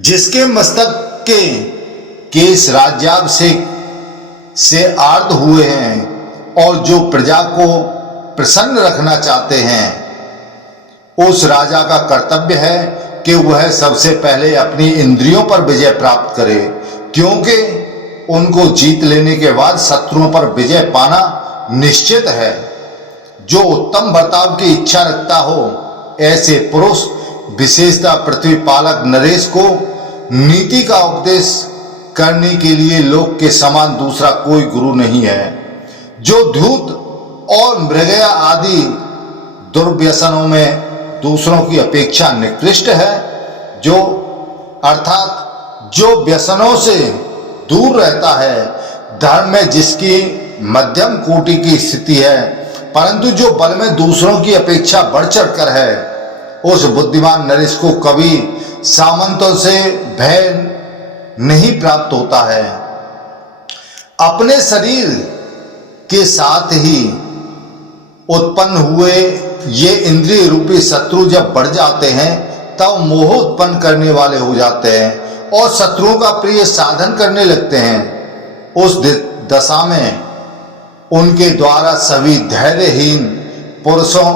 जिसके मस्तक के केस राज्याभिषेक से आर्द्र हुए हैं और जो प्रजा को प्रसन्न रखना चाहते हैं, उस राजा का कर्तव्य है कि वह सबसे पहले अपनी इंद्रियों पर विजय प्राप्त करे, क्योंकि उनको जीत लेने के बाद शत्रुओं पर विजय पाना निश्चित है। जो उत्तम बर्ताव की इच्छा रखता हो, ऐसे पुरुष, विशेषतः पृथ्वी पालक नरेश को नीति का उपदेश करने के लिए लोक के समान दूसरा कोई गुरु नहीं है। जो धूत और मृगया आदि दुर्व्यसनों में दूसरों की अपेक्षा निकृष्ट है, जो अर्थात जो व्यसनों से दूर रहता है, धर्म में जिसकी मध्यम कोटि की स्थिति है, परंतु जो बल में दूसरों की अपेक्षा बढ़ चढ़कर है, उस बुद्धिमान नरेश को कभी सामंतों से भय नहीं प्राप्त होता है। अपने शरीर के साथ ही उत्पन्न हुए ये इंद्रिय रूपी शत्रु जब बढ़ जाते हैं, तब मोह उत्पन्न करने वाले हो जाते हैं और शत्रुओं का प्रिय साधन करने लगते हैं। उस दशा में उनके द्वारा सभी धैर्यहीन पुरुषों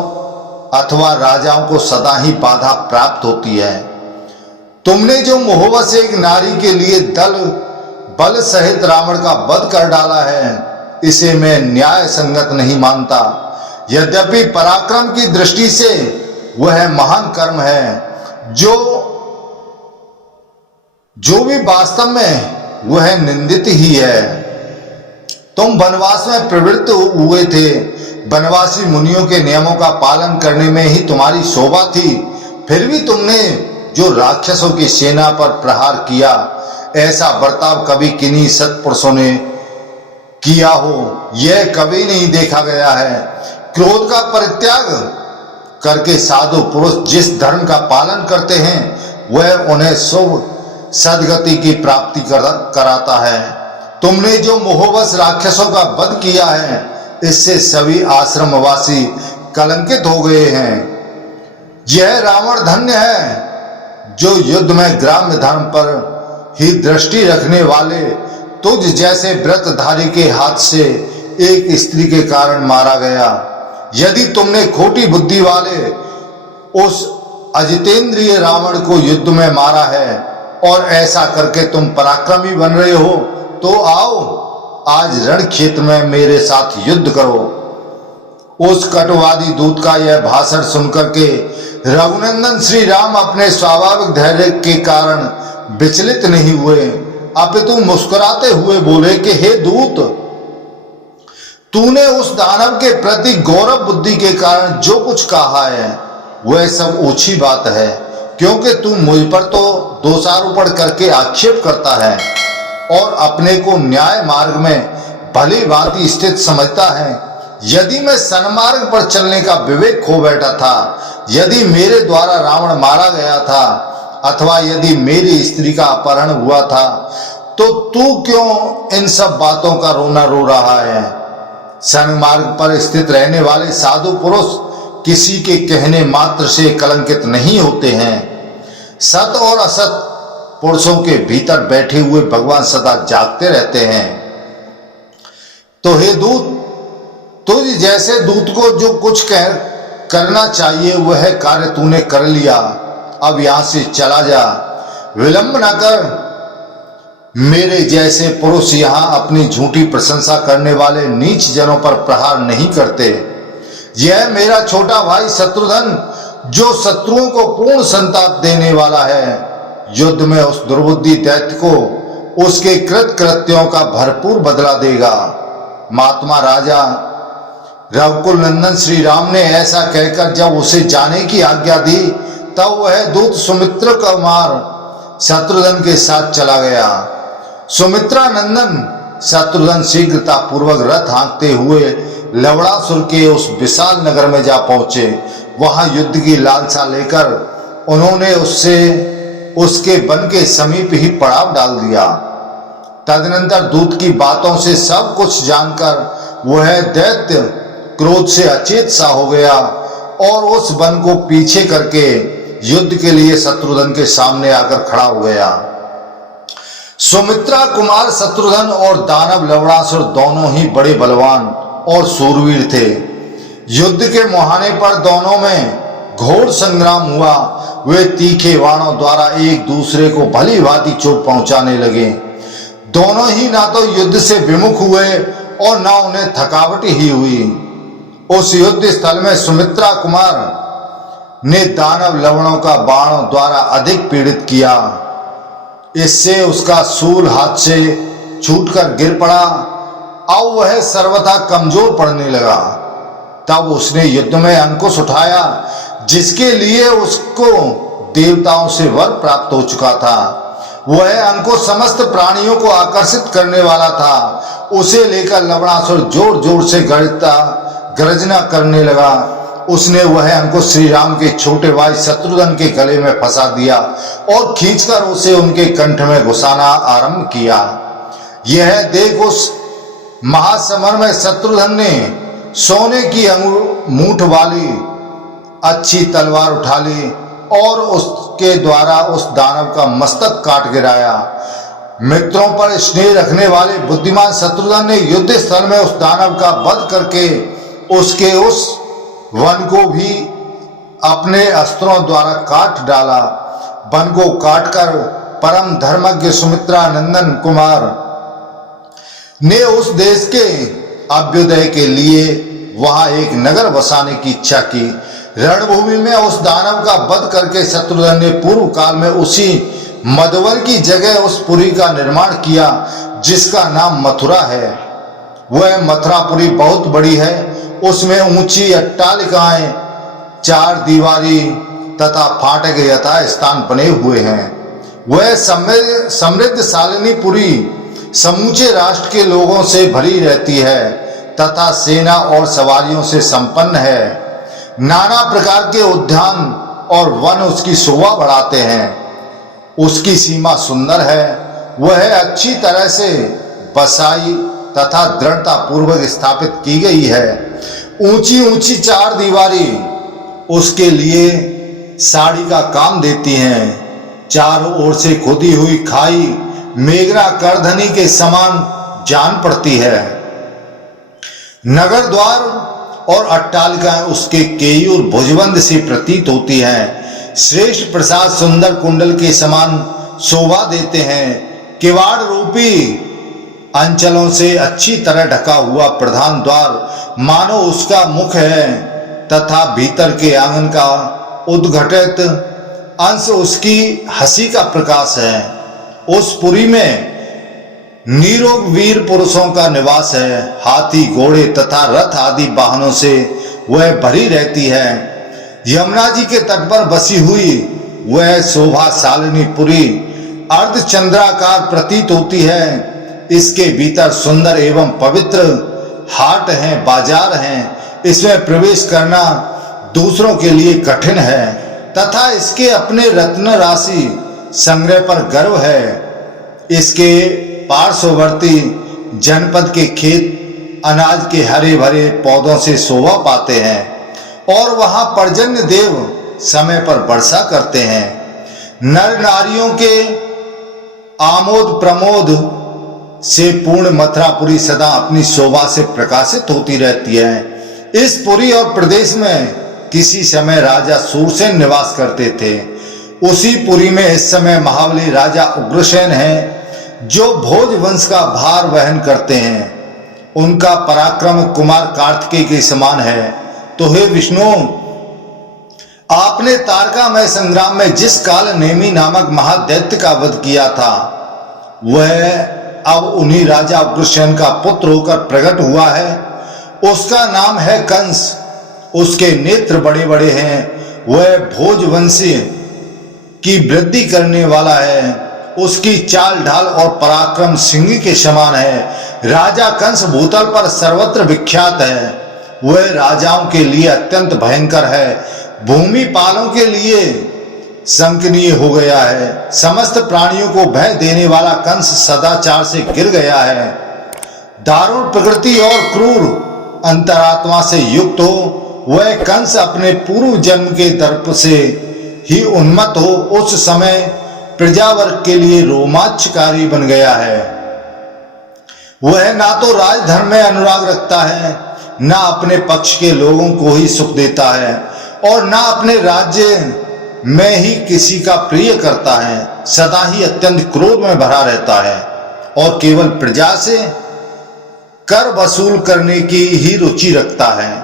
अथवा राजाओं को सदा ही बाधा प्राप्त होती है। तुमने जो मोहवश एक नारी के लिए बल सहित रावण का वध कर डाला है, इसे मैं न्याय संगत नहीं मानता। यद्यपि पराक्रम की दृष्टि से वह महान कर्म है, जो भी वास्तव में वह निंदित ही है। तुम वनवास में प्रवृत्त हुए थे, वनवासी मुनियों के नियमों का पालन करने में ही तुम्हारी शोभा थी, फिर भी तुमने जो राक्षसों की सेना पर प्रहार किया, ऐसा बर्ताव कभी किन्हीं सत्पुरुषों ने किया हो, यह कभी नहीं देखा गया है। क्रोध का परित्याग करके साधु पुरुष जिस धर्म का पालन करते हैं वह उन्हें शुभ सदगति की प्राप्ति कराता है। तुमने जो मोहवश राक्षसों का वध किया है, इससे सभी आश्रमवासी कलंकित हो गए हैं। यह रावण धन्य है जो युद्ध में ग्राम्य धर्म पर ही दृष्टि रखने वाले तुझ जैसे व्रतधारी के हाथ से एक स्त्री के कारण मारा गया। यदि तुमने खोटी बुद्धि वाले उस अजितेंद्रिय रावण को युद्ध में मारा है और ऐसा करके तुम पराक्रमी बन रहे हो, तो आओ आज रण क्षेत्र में मेरे साथ युद्ध करो। उस कटुवादी दूत का यह भाषण सुनकर के रघुनंदन श्री राम अपने स्वाभाविक धैर्य के कारण विचलित नहीं हुए, अपितु मुस्कुराते हुए बोले कि हे दूत, तूने उस दानव के प्रति गौरव बुद्धि के कारण जो कुछ कहा है वह सब ऊंची बात है, क्योंकि तू मुझ पर तो दोषारोपण करके आक्षेप करता है और अपने को न्याय मार्ग में भली भांति स्थित समझता है। यदि मैं सन्मार्ग पर चलने का विवेक खो बैठा था, यदि मेरे द्वारा रावण मारा गया था अथवा यदि मेरी स्त्री का अपहरण हुआ था, तो तू क्यों इन सब बातों का रोना रो रहा है? सन्मार्ग पर स्थित रहने वाले साधु पुरुष किसी के कहने मात्र से कलंकित नहीं होते हैं। सत और असत पुरुषों के भीतर बैठे हुए भगवान सदा जागते रहते हैं। तो हे दूत, तुझ जैसे दूत को जो कुछ करना चाहिए वह कार्य तूने कर लिया, अब यहां से चला जा, विलंब न कर। मेरे जैसे पुरुष यहां अपनी झूठी प्रशंसा करने वाले नीच जनों पर प्रहार नहीं करते। यह मेरा छोटा भाई शत्रुघ्न, जो शत्रुओं को पूर्ण संताप देने वाला है, युद्ध में उस दुर्बुद्धि दैत्य को उसके कृत्यों का भरपूर बदला देगा। महात्मा राजा रघुकुल नंदन श्री राम ने ऐसा कहकर जब उसे जाने की आज्ञा दी, तब वह दूत सुमित्र कुमार शत्रुघ्न के साथ चला गया। सुमित्रा नंदन शत्रुघ्न शीघ्रता पूर्वक रथ हाँकते हुए लवणासुर के उस विशाल नगर में जा पहुंचे। वहां युद्ध की लालसा लेकर उन्होंने उसके वन के समीप ही पड़ाव डाल दिया। तदनंतर दूत की बातों से सब कुछ जानकर वह दैत्य क्रोध से अचेत सा हो गया और उस वन को पीछे करके युद्ध के लिए शत्रुघ्न के सामने आकर खड़ा हो गया। सुमित्रा कुमार शत्रुघ्न और दानव लवणासुर दोनों ही बड़े बलवान और सूरवीर थे। युद्ध के मुहाने पर दोनों में घोर संग्राम हुआ। वे तीखे बाणों द्वारा एक दूसरे को भली भांति चोट पहुंचाने लगे। दोनों ही ना तो युद्ध से विमुख हुए और ना उन्हें थकावट ही हुई। उस युद्ध स्थल में सुमित्रा कुमार ने दानव लवणों का बाणों द्वारा अधिक पीड़ित किया। इससे उसका शूल हाथ से छूटकर गिर पड़ा। अब वह सर्वथा कमजोर पड़ने लगा। तब उसने युद्ध में अंकुश उठाया, जिसके लिए उसको देवताओं से वर प्राप्त हो चुका था। वह अंकुश समस्त प्राणियों को आकर्षित करने वाला था। उसे लेकर लवणासुर जोर जोर से गर्जना करने लगा। उसने वह अंकुश श्री राम के छोटे भाई शत्रुघ्न के गले में फंसा दिया और खींचकर उसे उनके कंठ में घुसाना आरंभ किया। यह देख उस महासमर में शत्रुघ्न ने सोने की मूठ वाली अच्छी तलवार उठा ली और उसके द्वारा उस दानव का मस्तक काट गिराया। मित्रों पर स्नेह रखने वाले बुद्धिमान शत्रुघ्न ने युद्ध स्थल में उस दानव का वध करके उसके उस वन को भी अपने अस्त्रों द्वारा काट डाला। वन को काटकर परम धर्मज्ञ सुमित्रा नंदन कुमार ने उस देश के अभ्युदय के लिए वहां एक नगर बसाने की इच्छा की। रणभूमि में उस दानव का वध करके शत्रुघ्न ने पूर्व काल में उसी मधुवर की जगह उस पुरी का निर्माण किया जिसका नाम मथुरा है। वह मथुरापुरी बहुत बड़ी है। उसमें ऊंची अट्टालिकाएं, चार दीवारी तथा फाटक यथा स्थान बने हुए हैं। वह समृद्धशालिनी पुरी समूचे राष्ट्र के लोगों से भरी रहती है तथा सेना और सवारियों से संपन्न है। नाना प्रकार के उद्यान और वन उसकी शोभा बढ़ाते हैं। उसकी सीमा सुंदर है, वह अच्छी तरह से बसाई तथा दृढ़ता पूर्वक स्थापित की गई है। ऊंची ऊंची चार दीवारी उसके लिए साड़ी का काम देती हैं। चारों ओर से खुदी हुई खाई मेघना करधनी के समान जान पड़ती है। नगर द्वार और अट्टालिकाएं उसके केयूर भुजबंद से प्रतीत होती हैं। श्रेष्ठ प्रसाद सुंदर कुंडल के समान शोभा देते हैं। किवाड़ रूपी अंचलों से अच्छी तरह ढका हुआ प्रधान द्वार मानो उसका मुख है तथा भीतर के आंगन का उद्घटित अंश उसकी हंसी का प्रकाश है। उस पुरी में नीरोग वीर पुरुषों का निवास है। हाथी घोड़े तथा रथ आदि वाहनों से वह भरी रहती है। यमुना जी के तट पर बसी हुई वह शोभाशालिनी पुरी अर्धचंद्राकार प्रतीत होती है। इसके भीतर सुंदर एवं पवित्र हाट हैं, बाजार हैं। इसमें प्रवेश करना दूसरों के लिए कठिन है तथा इसके अपने रत्न राशि संग्रह पर गर्व है। इसके पार्श्ववर्ती जनपद के खेत अनाज के हरे भरे पौधों से शोभा पाते हैं और वहां पर्जन्य देव समय पर वर्षा करते हैं। नर नारियों के आमोद प्रमोद से पूर्ण मथुरापुरी सदा अपनी शोभा से प्रकाशित होती रहती है। इस पुरी और प्रदेश में किसी समय राजा सूरसेन निवास करते थे। उसी पुरी में इस समय महाबली राजा उग्रसेन हैं जो भोज वंश का भार वहन करते हैं। उनका पराक्रम कुमार कार्तिकेय के समान है। तो हे विष्णु, आपने तारकामय संग्राम में जिस काल नेमी नामक महादैत्य का वध किया था वह अब उन्हीं राजा उग्रसेन का पुत्र होकर प्रकट हुआ है। उसका नाम है कंस। उसके नेत्र बड़े बड़े हैं। वह भोजवंशी की वृद्धि करने वाला है। उसकी चाल ढाल और पराक्रम सिंह के समान है। राजा कंस भूतल पर सर्वत्र विख्यात है। वह राजाओं के लिए अत्यंत भयंकर है, भूमि पालों के लिए संकनीय हो गया है। समस्त प्राणियों को भय देने वाला कंस सदाचार से गिर गया है। दारुण प्रकृति और क्रूर अंतरात्मा से युक्त हो वह कंस अपने पूर्व जन्म के दर्प से ही उन्मत्त हो उस समय प्रजावर्ग के लिए रोमांचकारी बन गया है। वह ना तो राजधर्म में अनुराग रखता है, ना अपने पक्ष के लोगों को ही सुख देता है और ना अपने राज्य में ही किसी का प्रिय करता है। सदा ही अत्यंत क्रोध में भरा रहता है और केवल प्रजा से कर वसूल करने की ही रुचि रखता है।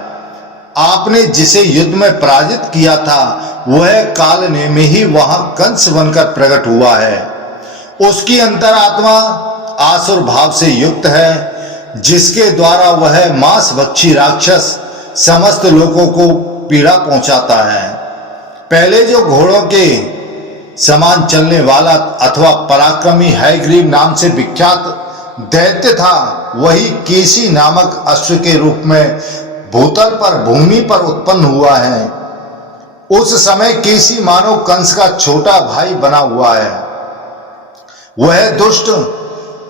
आपने जिसे युद्ध में पराजित किया था वह काल ने में ही वहां कंस बनकर प्रकट हुआ है। उसकी अंतरात्मा आसुर भाव से युक्त है, जिसके द्वारा वह मांस भक्षी राक्षस समस्त लोगों को पीड़ा पहुंचाता है। पहले जो घोड़ों के समान चलने वाला अथवा पराक्रमी हयग्रीव नाम से विख्यात दैत्य था, वही केसी नामक अश्व के रूप में भूतल पर भूमि पर उत्पन्न हुआ है। उस समय केसी मानो कंस का छोटा भाई बना हुआ है। वह दुष्ट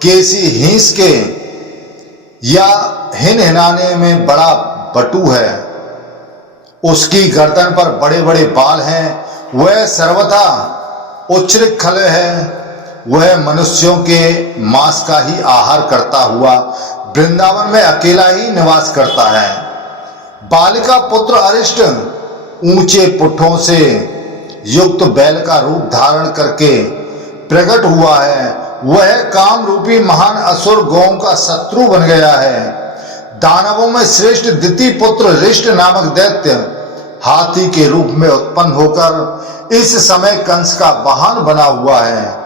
केसी हिंस के या हिनहिनाने में बड़ा बटु है। उसकी गर्दन पर बड़े बड़े बाल हैं। वह सर्वथा उच्छृंखल है। वह मनुष्यों के मांस का ही आहार करता हुआ वृंदावन में अकेला ही निवास करता है। बालिका पुत्र अरिष्ट ऊंचे पुट्ठों से युक्त बैल का रूप धारण करके प्रकट हुआ है। वह काम रूपी महान असुर गौं का शत्रु बन गया है। दानवों में श्रेष्ठ द्वितीय पुत्र रिष्ट नामक दैत्य हाथी के रूप में उत्पन्न होकर इस समय कंस का वाहन बना हुआ है।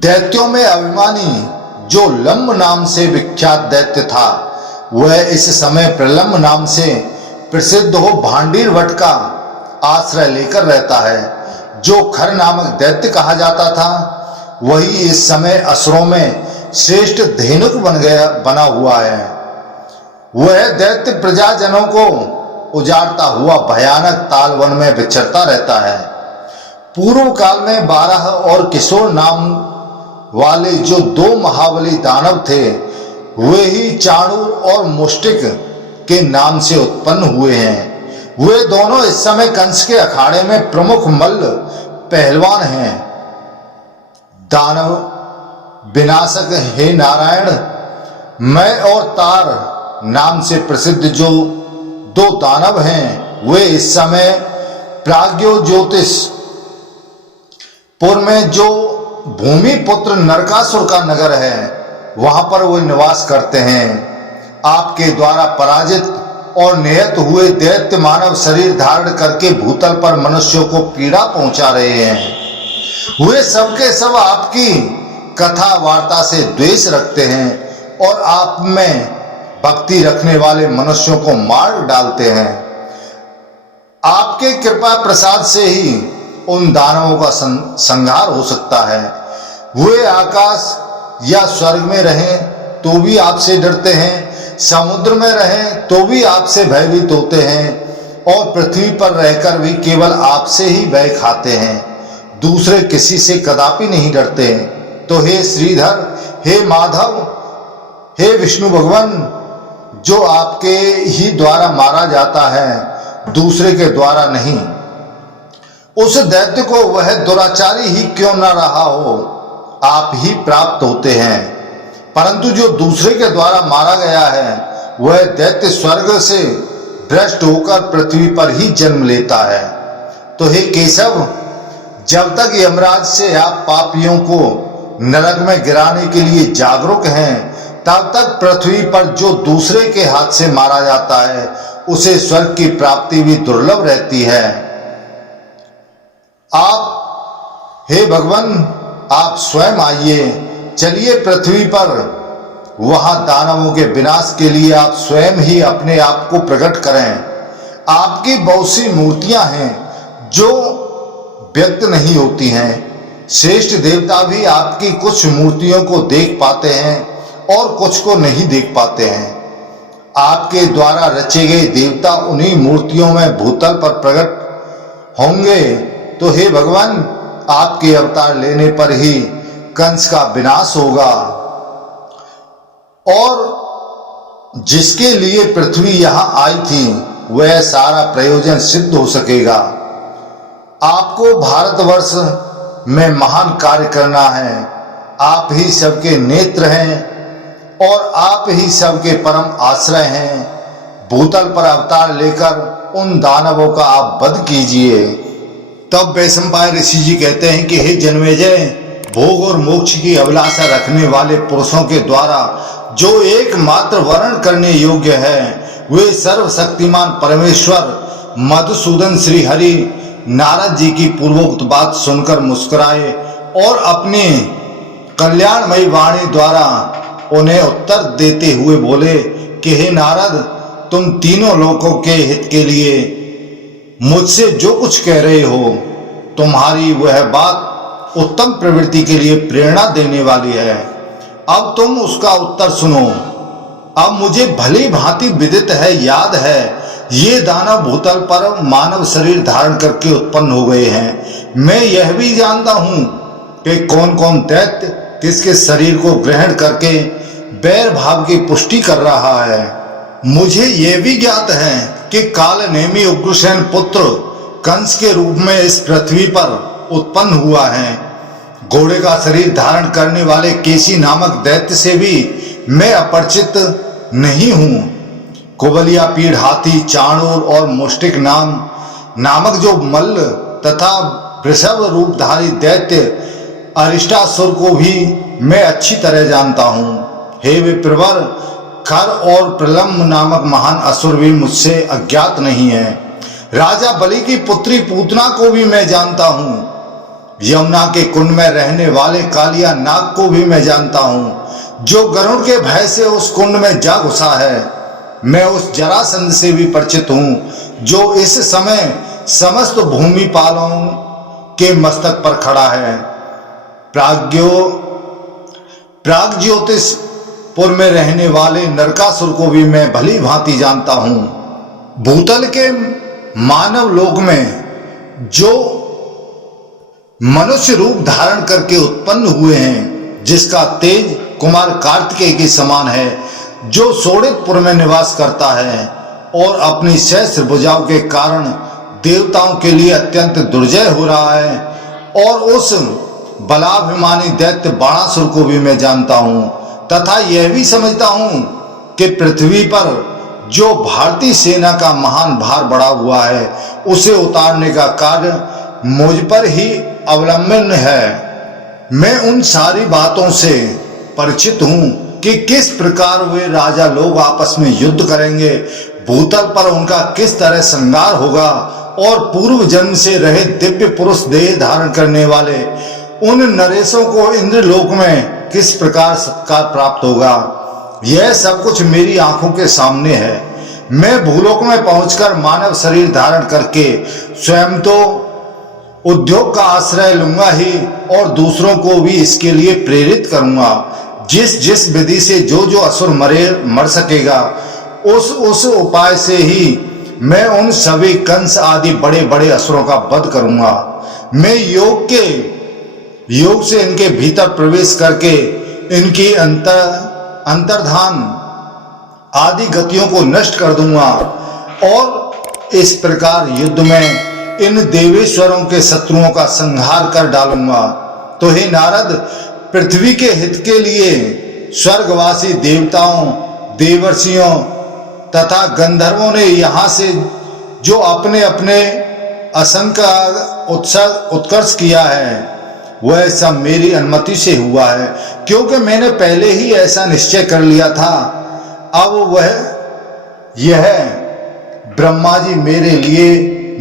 दैत्यों में अभिमानी जो लंब नाम से विख्यात दैत्य था वह इस समय प्रलंब नाम से प्रसिद्ध हो भांडीर वट का आश्रय लेकर रहता है। जो खर नामक दैत्य कहा जाता था, वही इस समय असुरों में श्रेष्ठ धेनुक बना हुआ है। वह दैत्य प्रजाजनों को उजाड़ता हुआ भयानक तालवन में विचरता रहता है। पूर्व काल में 12 और किशोर नाम वाले जो 2 महाबली दानव थे, वे ही चाणूर और मुष्टिक के नाम से उत्पन्न हुए हैं। वे दोनों इस समय कंस के अखाड़े में प्रमुख मल्ल पहलवान हैं। दानव विनाशक हे नारायण, मैं और तार नाम से प्रसिद्ध जो 2 दानव हैं, वे इस समय प्राग्यो ज्योतिष पुर में जो भूमि पुत्र नरकासुर का नगर है, वहां पर वो निवास करते हैं। आपके द्वारा पराजित और निहत हुए दैत्य मानव शरीर धारण करके भूतल पर मनुष्यों को पीड़ा पहुंचा रहे हैं। वे सबके सब आपकी कथा वार्ता से द्वेष रखते हैं और आप में भक्ति रखने वाले मनुष्यों को मार डालते हैं। आपके कृपा प्रसाद से ही उन दानवों का संहार हो सकता है। वे आकाश या स्वर्ग में रहें तो भी आपसे डरते हैं, समुद्र में रहें तो भी आपसे भयभीत होते हैं और पृथ्वी पर रहकर भी केवल आपसे ही भय खाते हैं, दूसरे किसी से कदापि नहीं डरते। तो हे श्रीधर, हे माधव, हे विष्णु भगवान, जो आपके ही द्वारा मारा जाता है, दूसरे के द्वारा नहीं, उस दैत्य को वह दुराचारी ही क्यों न रहा हो, आप ही प्राप्त होते हैं। परंतु जो दूसरे के द्वारा मारा गया है, वह दैत्य स्वर्ग से भ्रष्ट होकर पृथ्वी पर ही जन्म लेता है। तो हे केशव, जब तक यमराज से आप पापियों को नरक में गिराने के लिए जागरूक हैं, तब तक पृथ्वी पर जो दूसरे के हाथ से मारा जाता है, उसे स्वर्ग की प्राप्ति भी दुर्लभ रहती है। आप हे भगवान, आप स्वयं आइए, चलिए पृथ्वी पर, वहां दानवों के विनाश के लिए आप स्वयं ही अपने आप को प्रकट करें। आपकी बहुत सी मूर्तियां हैं जो व्यक्त नहीं होती हैं। श्रेष्ठ देवता भी आपकी कुछ मूर्तियों को देख पाते हैं और कुछ को नहीं देख पाते हैं। आपके द्वारा रचे गए देवता उन्हीं मूर्तियों में भूतल पर प्रकट होंगे। तो हे भगवान, आपके अवतार लेने पर ही कंस का विनाश होगा और जिसके लिए पृथ्वी यहां आई थी, वह सारा प्रयोजन सिद्ध हो सकेगा। आपको भारतवर्ष में महान कार्य करना है। आप ही सबके नेत्र हैं और आप ही सबके परम आश्रय हैं। भूतल पर अवतार लेकर उन दानवों का आप वध कीजिए। तब वैशंपायन ऋषि जी कहते हैं कि हे जन्मेजय, भोग और मोक्ष की अभिलाषा रखने वाले पुरुषों के द्वारा जो एकमात्र वर्ण करने योग्य है, वे सर्वशक्तिमान परमेश्वर मधुसूदन श्री हरि नारद जी की पूर्वोक्त बात सुनकर मुस्कुराए और अपने कल्याणमयी वाणी द्वारा उन्हें उत्तर देते हुए बोले कि हे नारद, तुम तीनों लोकों के हित के लिए मुझसे जो कुछ कह रहे हो, तुम्हारी वह बात उत्तम प्रवृत्ति के लिए प्रेरणा देने वाली है। अब तुम उसका उत्तर सुनो। अब मुझे भली भांति विदित है, याद है, ये दानव भूतल पर मानव शरीर धारण करके उत्पन्न हो गए हैं। मैं यह भी जानता हूं कि कौन कौन दैत्य किसके शरीर को ग्रहण करके बैर भाव की पुष्टि कर रहा है। मुझे यह भी ज्ञात है कि काल नेमी उग्रसेन पुत्र कंस के रूप में इस पृथ्वी पर उत्पन्न हुआ है। घोड़े का शरीर धारण करने वाले केसी नामक दैत्य से भी मैं अपरिचित नहीं हूं। कुबलिया पीढ़ हाथी, चाणूर और मुष्टिक नामक जो मल्ल तथा वृषभ रूपधारी दैत्य अरिष्टासुर को भी मैं अच्छी तरह जानता हूं। हे विप्रवर, खर और प्रलम्ब नामक महान असुर भी मुझसे अज्ञात नहीं है। राजा बलि की पुत्री पूतना को भी मैं जानता हूं। यमुना के कुंड में रहने वाले कालिया नाग को भी मैं जानता हूं, जो गरुड़ के भय से उस कुंड में जा घुसा है। मैं उस जरासंध से भी परिचित हूं, जो इस समय समस्त भूमि पालों के मस्तक पर खड़ा है। प्राग्ज्योतिषपुर में रहने वाले नरकासुर को भी मैं भली भांति जानता हूं। भूतल के मानव लोक में जो मनुष्य रूप धारण करके उत्पन्न हुए हैं, जिसका तेज कुमार कार्तिकेय के समान है, जो शोणितपुर में निवास करता है और अपनी सहस्त्र भुजाओं के कारण देवताओं के लिए अत्यंत दुर्जय हो रहा है, और उस बलाभिमानी दैत्य बाणासुर को भी मैं जानता हूं, तथा यह भी समझता हूं कि पृथ्वी पर जो भारतीय सेना का महान भार बढ़ा हुआ है, उसे उतारने का कार्य मुझ पर ही अवलंबन है। मैं उन सारी बातों से परिचित हूं कि किस प्रकार वे राजा लोग आपस में युद्ध करेंगे, भूतल पर उनका किस तरह संहार होगा, और पूर्व जन्म से रहे दिव्य पुरुष देह धारण करने वाले उन नरेशों को इंद्रलोक में किस प्रकार सत्कार प्राप्त होगा। यह सब कुछ मेरी आंखों के सामने है। मैं भूलोक में पहुंचकर मानव शरीर धारण करके स्वयं तो उद्योग का आश्रय लूंगा ही, और दूसरों को भी इसके लिए प्रेरित करूंगा। जिस जिस विधि से जो जो असुर मर सकेगा, उस उपाय से ही मैं उन सभी कंस आदि बड़े बड़े असुरों का वध करूंगा। मैं योग से इनके भीतर प्रवेश करके इनकी अंतर्धान आदि गतियों को नष्ट कर दूंगा, और इस प्रकार युद्ध में इन देवेश्वरों के शत्रुओं का संहार कर डालूंगा। तो हे नारद, पृथ्वी के हित के लिए स्वर्गवासी देवताओं, देवर्षियों तथा गंधर्वों ने यहाँ से जो अपने अपने असंख्य उत्कर्ष किया है, वह सब मेरी अनुमति से हुआ है, क्योंकि मैंने पहले ही ऐसा निश्चय कर लिया था। अब यह ब्रह्मा जी मेरे लिए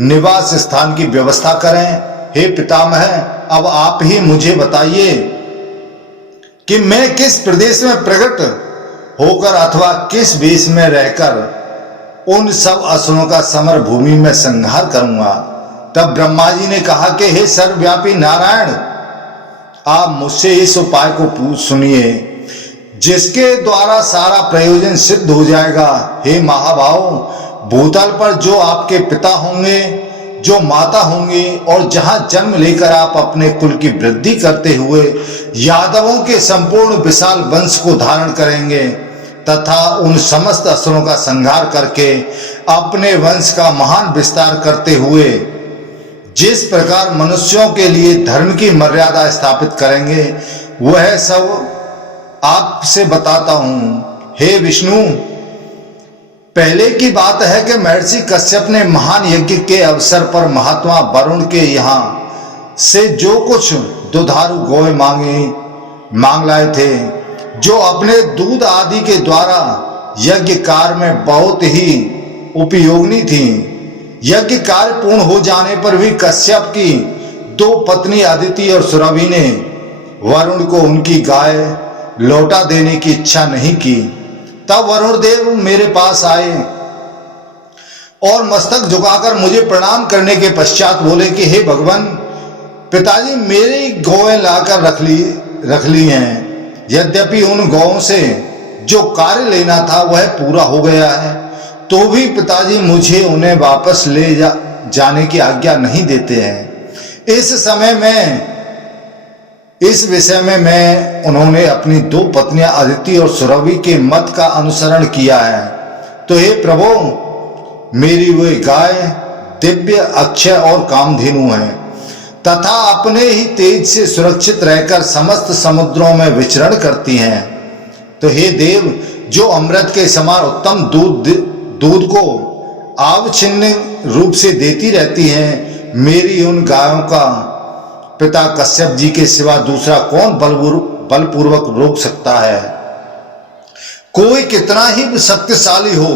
निवास स्थान की व्यवस्था करें। हे पितामह, अब आप ही मुझे बताइए कि मैं किस प्रदेश में प्रकट होकर अथवा किस वेश में रहकर उन सब असुरों का समर भूमि में संहार करूंगा। तब ब्रह्मा जी ने कहा कि हे सर्वव्यापी नारायण, आप मुझसे इस उपाय को सुनिए, जिसके द्वारा सारा प्रयोजन सिद्ध हो जाएगा। हे महाभाव, भूतल पर जो आपके पिता होंगे, जो माता होंगी, और जहां जन्म लेकर आप अपने कुल की वृद्धि करते हुए यादवों के संपूर्ण विशाल वंश को धारण करेंगे, तथा उन समस्त असुरों का संहार करके अपने वंश का महान विस्तार करते हुए जिस प्रकार मनुष्यों के लिए धर्म की मर्यादा स्थापित करेंगे, वह सब आपसे बताता हूं। हे विष्णु, पहले की बात है कि महर्षि कश्यप ने महान यज्ञ के अवसर पर महात्मा वरुण के यहाँ से जो कुछ दुधारू गौएं मांग लाए थे, जो अपने दूध आदि के द्वारा यज्ञ कार्य में बहुत ही उपयोगी थी। यज्ञ कार्य पूर्ण हो जाने पर भी कश्यप की दो पत्नी अदिति और सुरभि ने वरुण को उनकी गाय लौटा देने की इच्छा नहीं की। तब वरुण देव मेरे पास आए और मस्तक झुकाकर मुझे प्रणाम करने के पश्चात बोले कि हे भगवान, पिताजी मेरी गौएं लाकर रख ली हैं। यद्यपि उन गौओं से जो कार्य लेना था वह पूरा हो गया है, तो भी पिताजी मुझे उन्हें वापस ले जाने की आज्ञा नहीं देते हैं। इस विषय में उन्होंने अपनी दो पत्नियां अदिति और सुरभि के मत का अनुसरण किया है। तो हे प्रभु, मेरी वे गाय दिव्य, अक्षय और कामधेनु है, तथा अपने ही तेज से सुरक्षित रहकर समस्त समुद्रों में विचरण करती हैं। तो हे देव, जो अमृत के समान उत्तम दूध को अवच्छिन्न रूप से देती रहती हैं, मेरी उन गायों का पिता कश्यप जी के सिवा दूसरा कौन बलपूर्वक रोक सकता है। कोई कितना ही शक्तिशाली हो,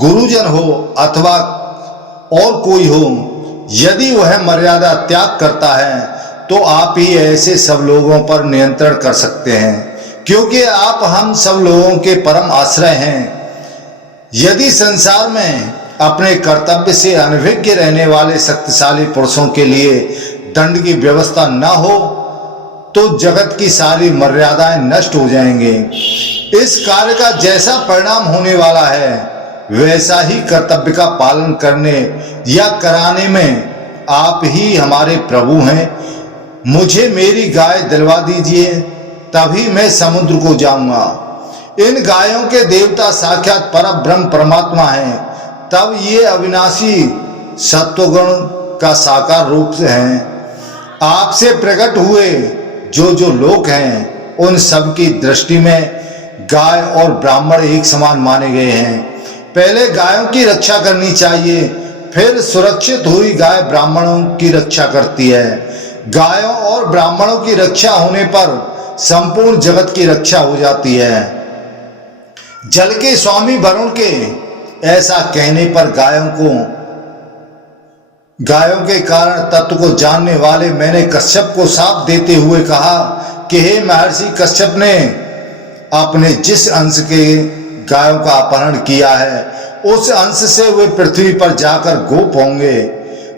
गुरुजन हो अथवा और कोई हो, यदि वह मर्यादा त्याग करता है तो आप ही ऐसे सब लोगों पर नियंत्रण कर सकते हैं, क्योंकि आप हम सब लोगों के परम आश्रय हैं। यदि संसार में अपने कर्तव्य से अनभिज्ञ रहने वाले शक्तिशाली पुरुषों के लिए दंड की व्यवस्था न हो तो जगत की सारी मर्यादाएं नष्ट हो जाएंगे। इस कार्य का जैसा परिणाम होने वाला है वैसा ही कर्तव्य का पालन करने या कराने में आप ही हमारे प्रभु हैं। मुझे मेरी गाय दिलवा दीजिए, तभी मैं समुद्र को जाऊंगा। इन गायों के देवता साक्षात परब्रह्म परमात्मा हैं। तब ये अविनाशी सत्वगुण का साकार रूप से हैं। आपसे प्रकट हुए जो लोक हैं उन सब की दृष्टि में गाय और ब्राह्मण एक समान माने गए हैं। पहले गायों की रक्षा करनी चाहिए, फिर सुरक्षित हुई गाय ब्राह्मणों की रक्षा करती है। गायों और ब्राह्मणों की रक्षा होने पर संपूर्ण जगत की रक्षा हो जाती है। जल के स्वामी वरुण के ऐसा कहने पर गायों के कारण तत्व को जानने वाले मैंने कश्यप को शाप देते हुए कहा कि हे महर्षि कश्यप ने अपने जिस अंश के गायों का अपहरण किया है उस अंश से वे पृथ्वी पर जाकर गोप होंगे।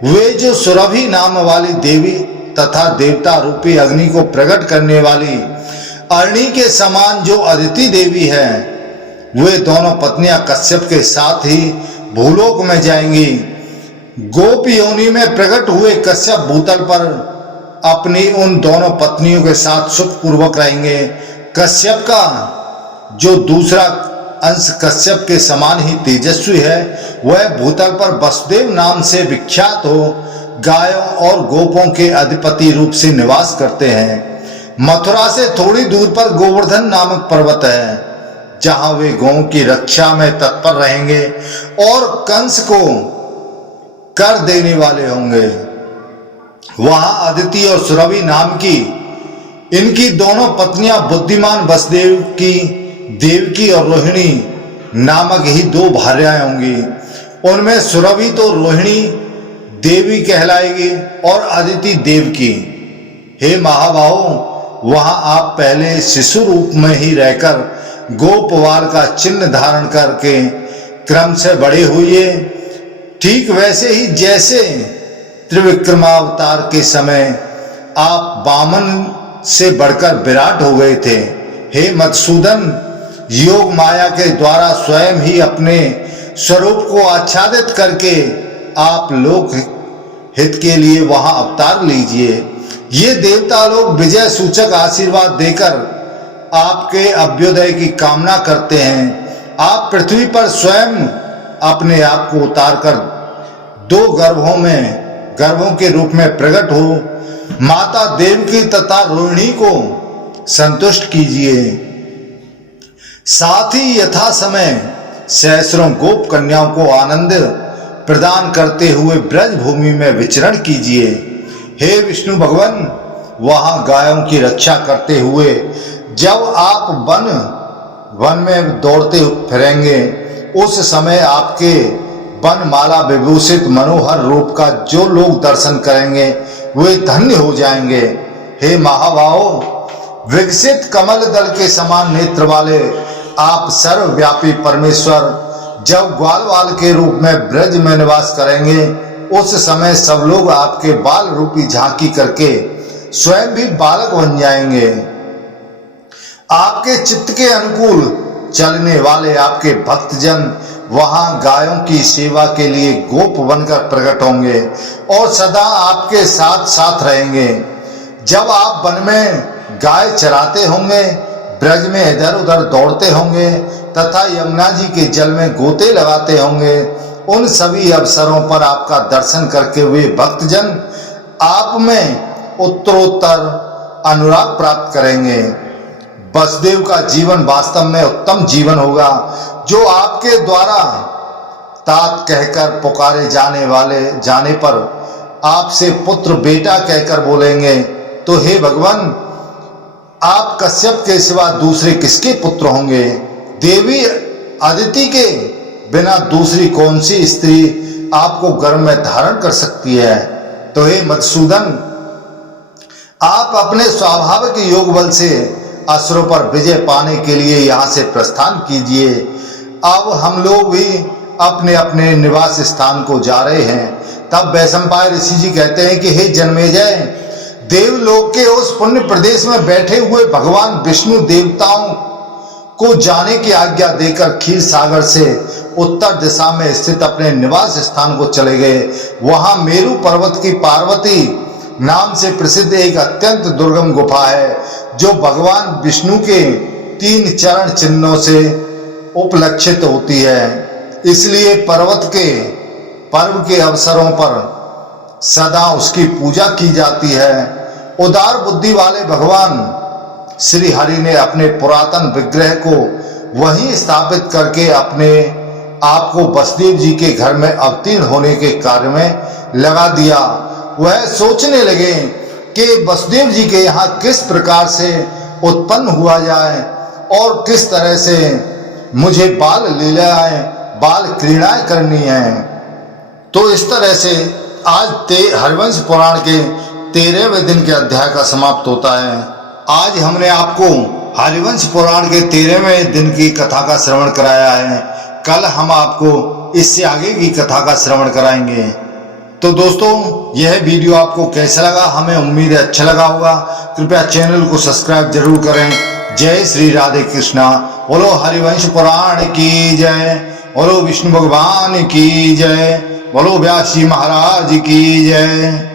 वे जो सुरभि नाम वाली देवी तथा देवता रूपी अग्नि को प्रकट करने वाली अरणी के समान जो अदिति देवी है, वे दोनों पत्नियां कश्यप के साथ ही भूलोक में जाएंगी। गोप योनि में प्रकट हुए कश्यप भूतल पर अपनी उन दोनों पत्नियों के साथ सुखपूर्वक रहेंगे। कश्यप का जो दूसरा अंश कश्यप के समान ही तेजस्वी है, वह भूतल पर वसुदेव नाम से विख्यात हो गायों और गोपों के अधिपति रूप से निवास करते हैं। मथुरा से थोड़ी दूर पर गोवर्धन नामक पर्वत है, जहां वे गौं की रक्षा में तत्पर रहेंगे और कंस को कर देने वाले होंगे। वहां अदिति और सुरभि नाम की इनकी दोनों पत्नियां बुद्धिमान वसुदेव की देवकी और रोहिणी नामक ही दो भार्याएं होंगी। उनमें सुरभि तो रोहिणी देवी कहलाएगी और अदिति देवकी। हे महाबाहो, वहां आप पहले शिशु रूप में ही रहकर गोपवाल का चिन्ह धारण करके क्रम से बड़े हुए, ठीक वैसे ही जैसे त्रिविक्रमावतार के समय आप वामन से बढ़कर विराट हो गए थे। हे मधुसूदन, योग माया के द्वारा स्वयं ही अपने स्वरूप को आच्छादित करके आप लोक हित के लिए वहां अवतार लीजिए। ये देवता लोग विजय सूचक आशीर्वाद देकर आपके अभ्युदय की कामना करते हैं। आप पृथ्वी पर स्वयं अपने आप को उतारकर दो गर्भों के रूप में प्रकट हो माता देवकी तथा रोहिणी को संतुष्ट कीजिए। साथ ही यथा समय सहस्रों गोप कन्याओं को आनंद प्रदान करते हुए ब्रज भूमि में विचरण कीजिए। हे विष्णु भगवान, वहां गायों की रक्षा करते हुए जब आप वन में दौड़ते फिरेंगे, उस समय आपके वनमाला विभूषित मनोहर रूप का जो लोग दर्शन करेंगे वे धन्य हो जाएंगे। हे महाबाहो, विकसित कमल दल के समान नेत्र वाले आप सर्वव्यापी परमेश्वर जब ग्वालवाल के रूप में ब्रज में निवास करेंगे, उस समय सब लोग आपके बाल रूपी झांकी करके स्वयं भी बालक बन जाएंगे। आपके चित्त के अनुकूल चलने वाले आपके भक्तजन वहां गायों की सेवा के लिए गोप बनकर प्रकट होंगे और सदा आपके साथ साथ रहेंगे। जब आप वन में गाय चराते होंगे, ब्रज में इधर उधर दौड़ते होंगे तथा यमुना जी के जल में गोते लगाते होंगे, उन सभी अवसरों पर आपका दर्शन करके वे भक्तजन आप में उत्तरोत्तर अनुराग प्राप्त करेंगे। वसुदेव का जीवन वास्तव में उत्तम जीवन होगा, जो आपके द्वारा तात कहकर पुकारे जाने पर आपसे पुत्र बेटा कहकर बोलेंगे। तो हे भगवान, आप कश्यप के सिवा दूसरे किसके पुत्र होंगे? देवी अदिति के बिना दूसरी कौन सी स्त्री आपको गर्भ में धारण कर सकती है? तो हे मधुसूदन, आप अपने स्वाभाविक योग बल से असुरों पर विजय पाने के लिए यहाँ से प्रस्थान कीजिए। अब हम लोग भी अपने अपने निवास स्थान को जा रहे हैं, तब वैशंपायन ऋषि जी कहते हैं कि हे जन्मेजय, देवलोक के उस पुण्य प्रदेश में बैठे हुए भगवान विष्णु देवताओं को जाने की आज्ञा देकर क्षीर सागर से उत्तर दिशा में स्थित अपने निवास स्थान को चले गए। वहां मेरु पर्वत की पार्वती नाम से प्रसिद्ध एक अत्यंत दुर्गम गुफा है, जो भगवान विष्णु के 3 चरण चिन्हों से उपलक्षित होती है। इसलिए पर्वत के पर्व के अवसरों पर सदा उसकी पूजा की जाती है। उदार बुद्धि वाले भगवान श्री हरि ने अपने पुरातन विग्रह को वहीं स्थापित करके अपने आप को वसुदेव जी के घर में अवतीर्ण होने के कार्य में लगा दिया। वह सोचने लगे कि वसुदेव जी के यहाँ किस प्रकार से उत्पन्न हुआ जाए और किस तरह से मुझे बाल लीलाएं, बाल क्रीड़ाएं करनी है। तो इस तरह से आज हरिवंश पुराण के 13वें दिन के अध्याय का समाप्त होता है। आज हमने आपको हरिवंश पुराण के 13वें दिन की कथा का श्रवण कराया है। कल हम आपको इससे आगे की कथा का श्रवण कराएंगे। तो दोस्तों, यह वीडियो आपको कैसा लगा? हमें उम्मीद है अच्छा लगा होगा। कृपया चैनल को सब्सक्राइब जरूर करें। जय श्री राधे कृष्णा। बोलो हरिवंश पुराण की जय, बोलो विष्णु भगवान की जय, बोलो व्यास जी महाराज की जय।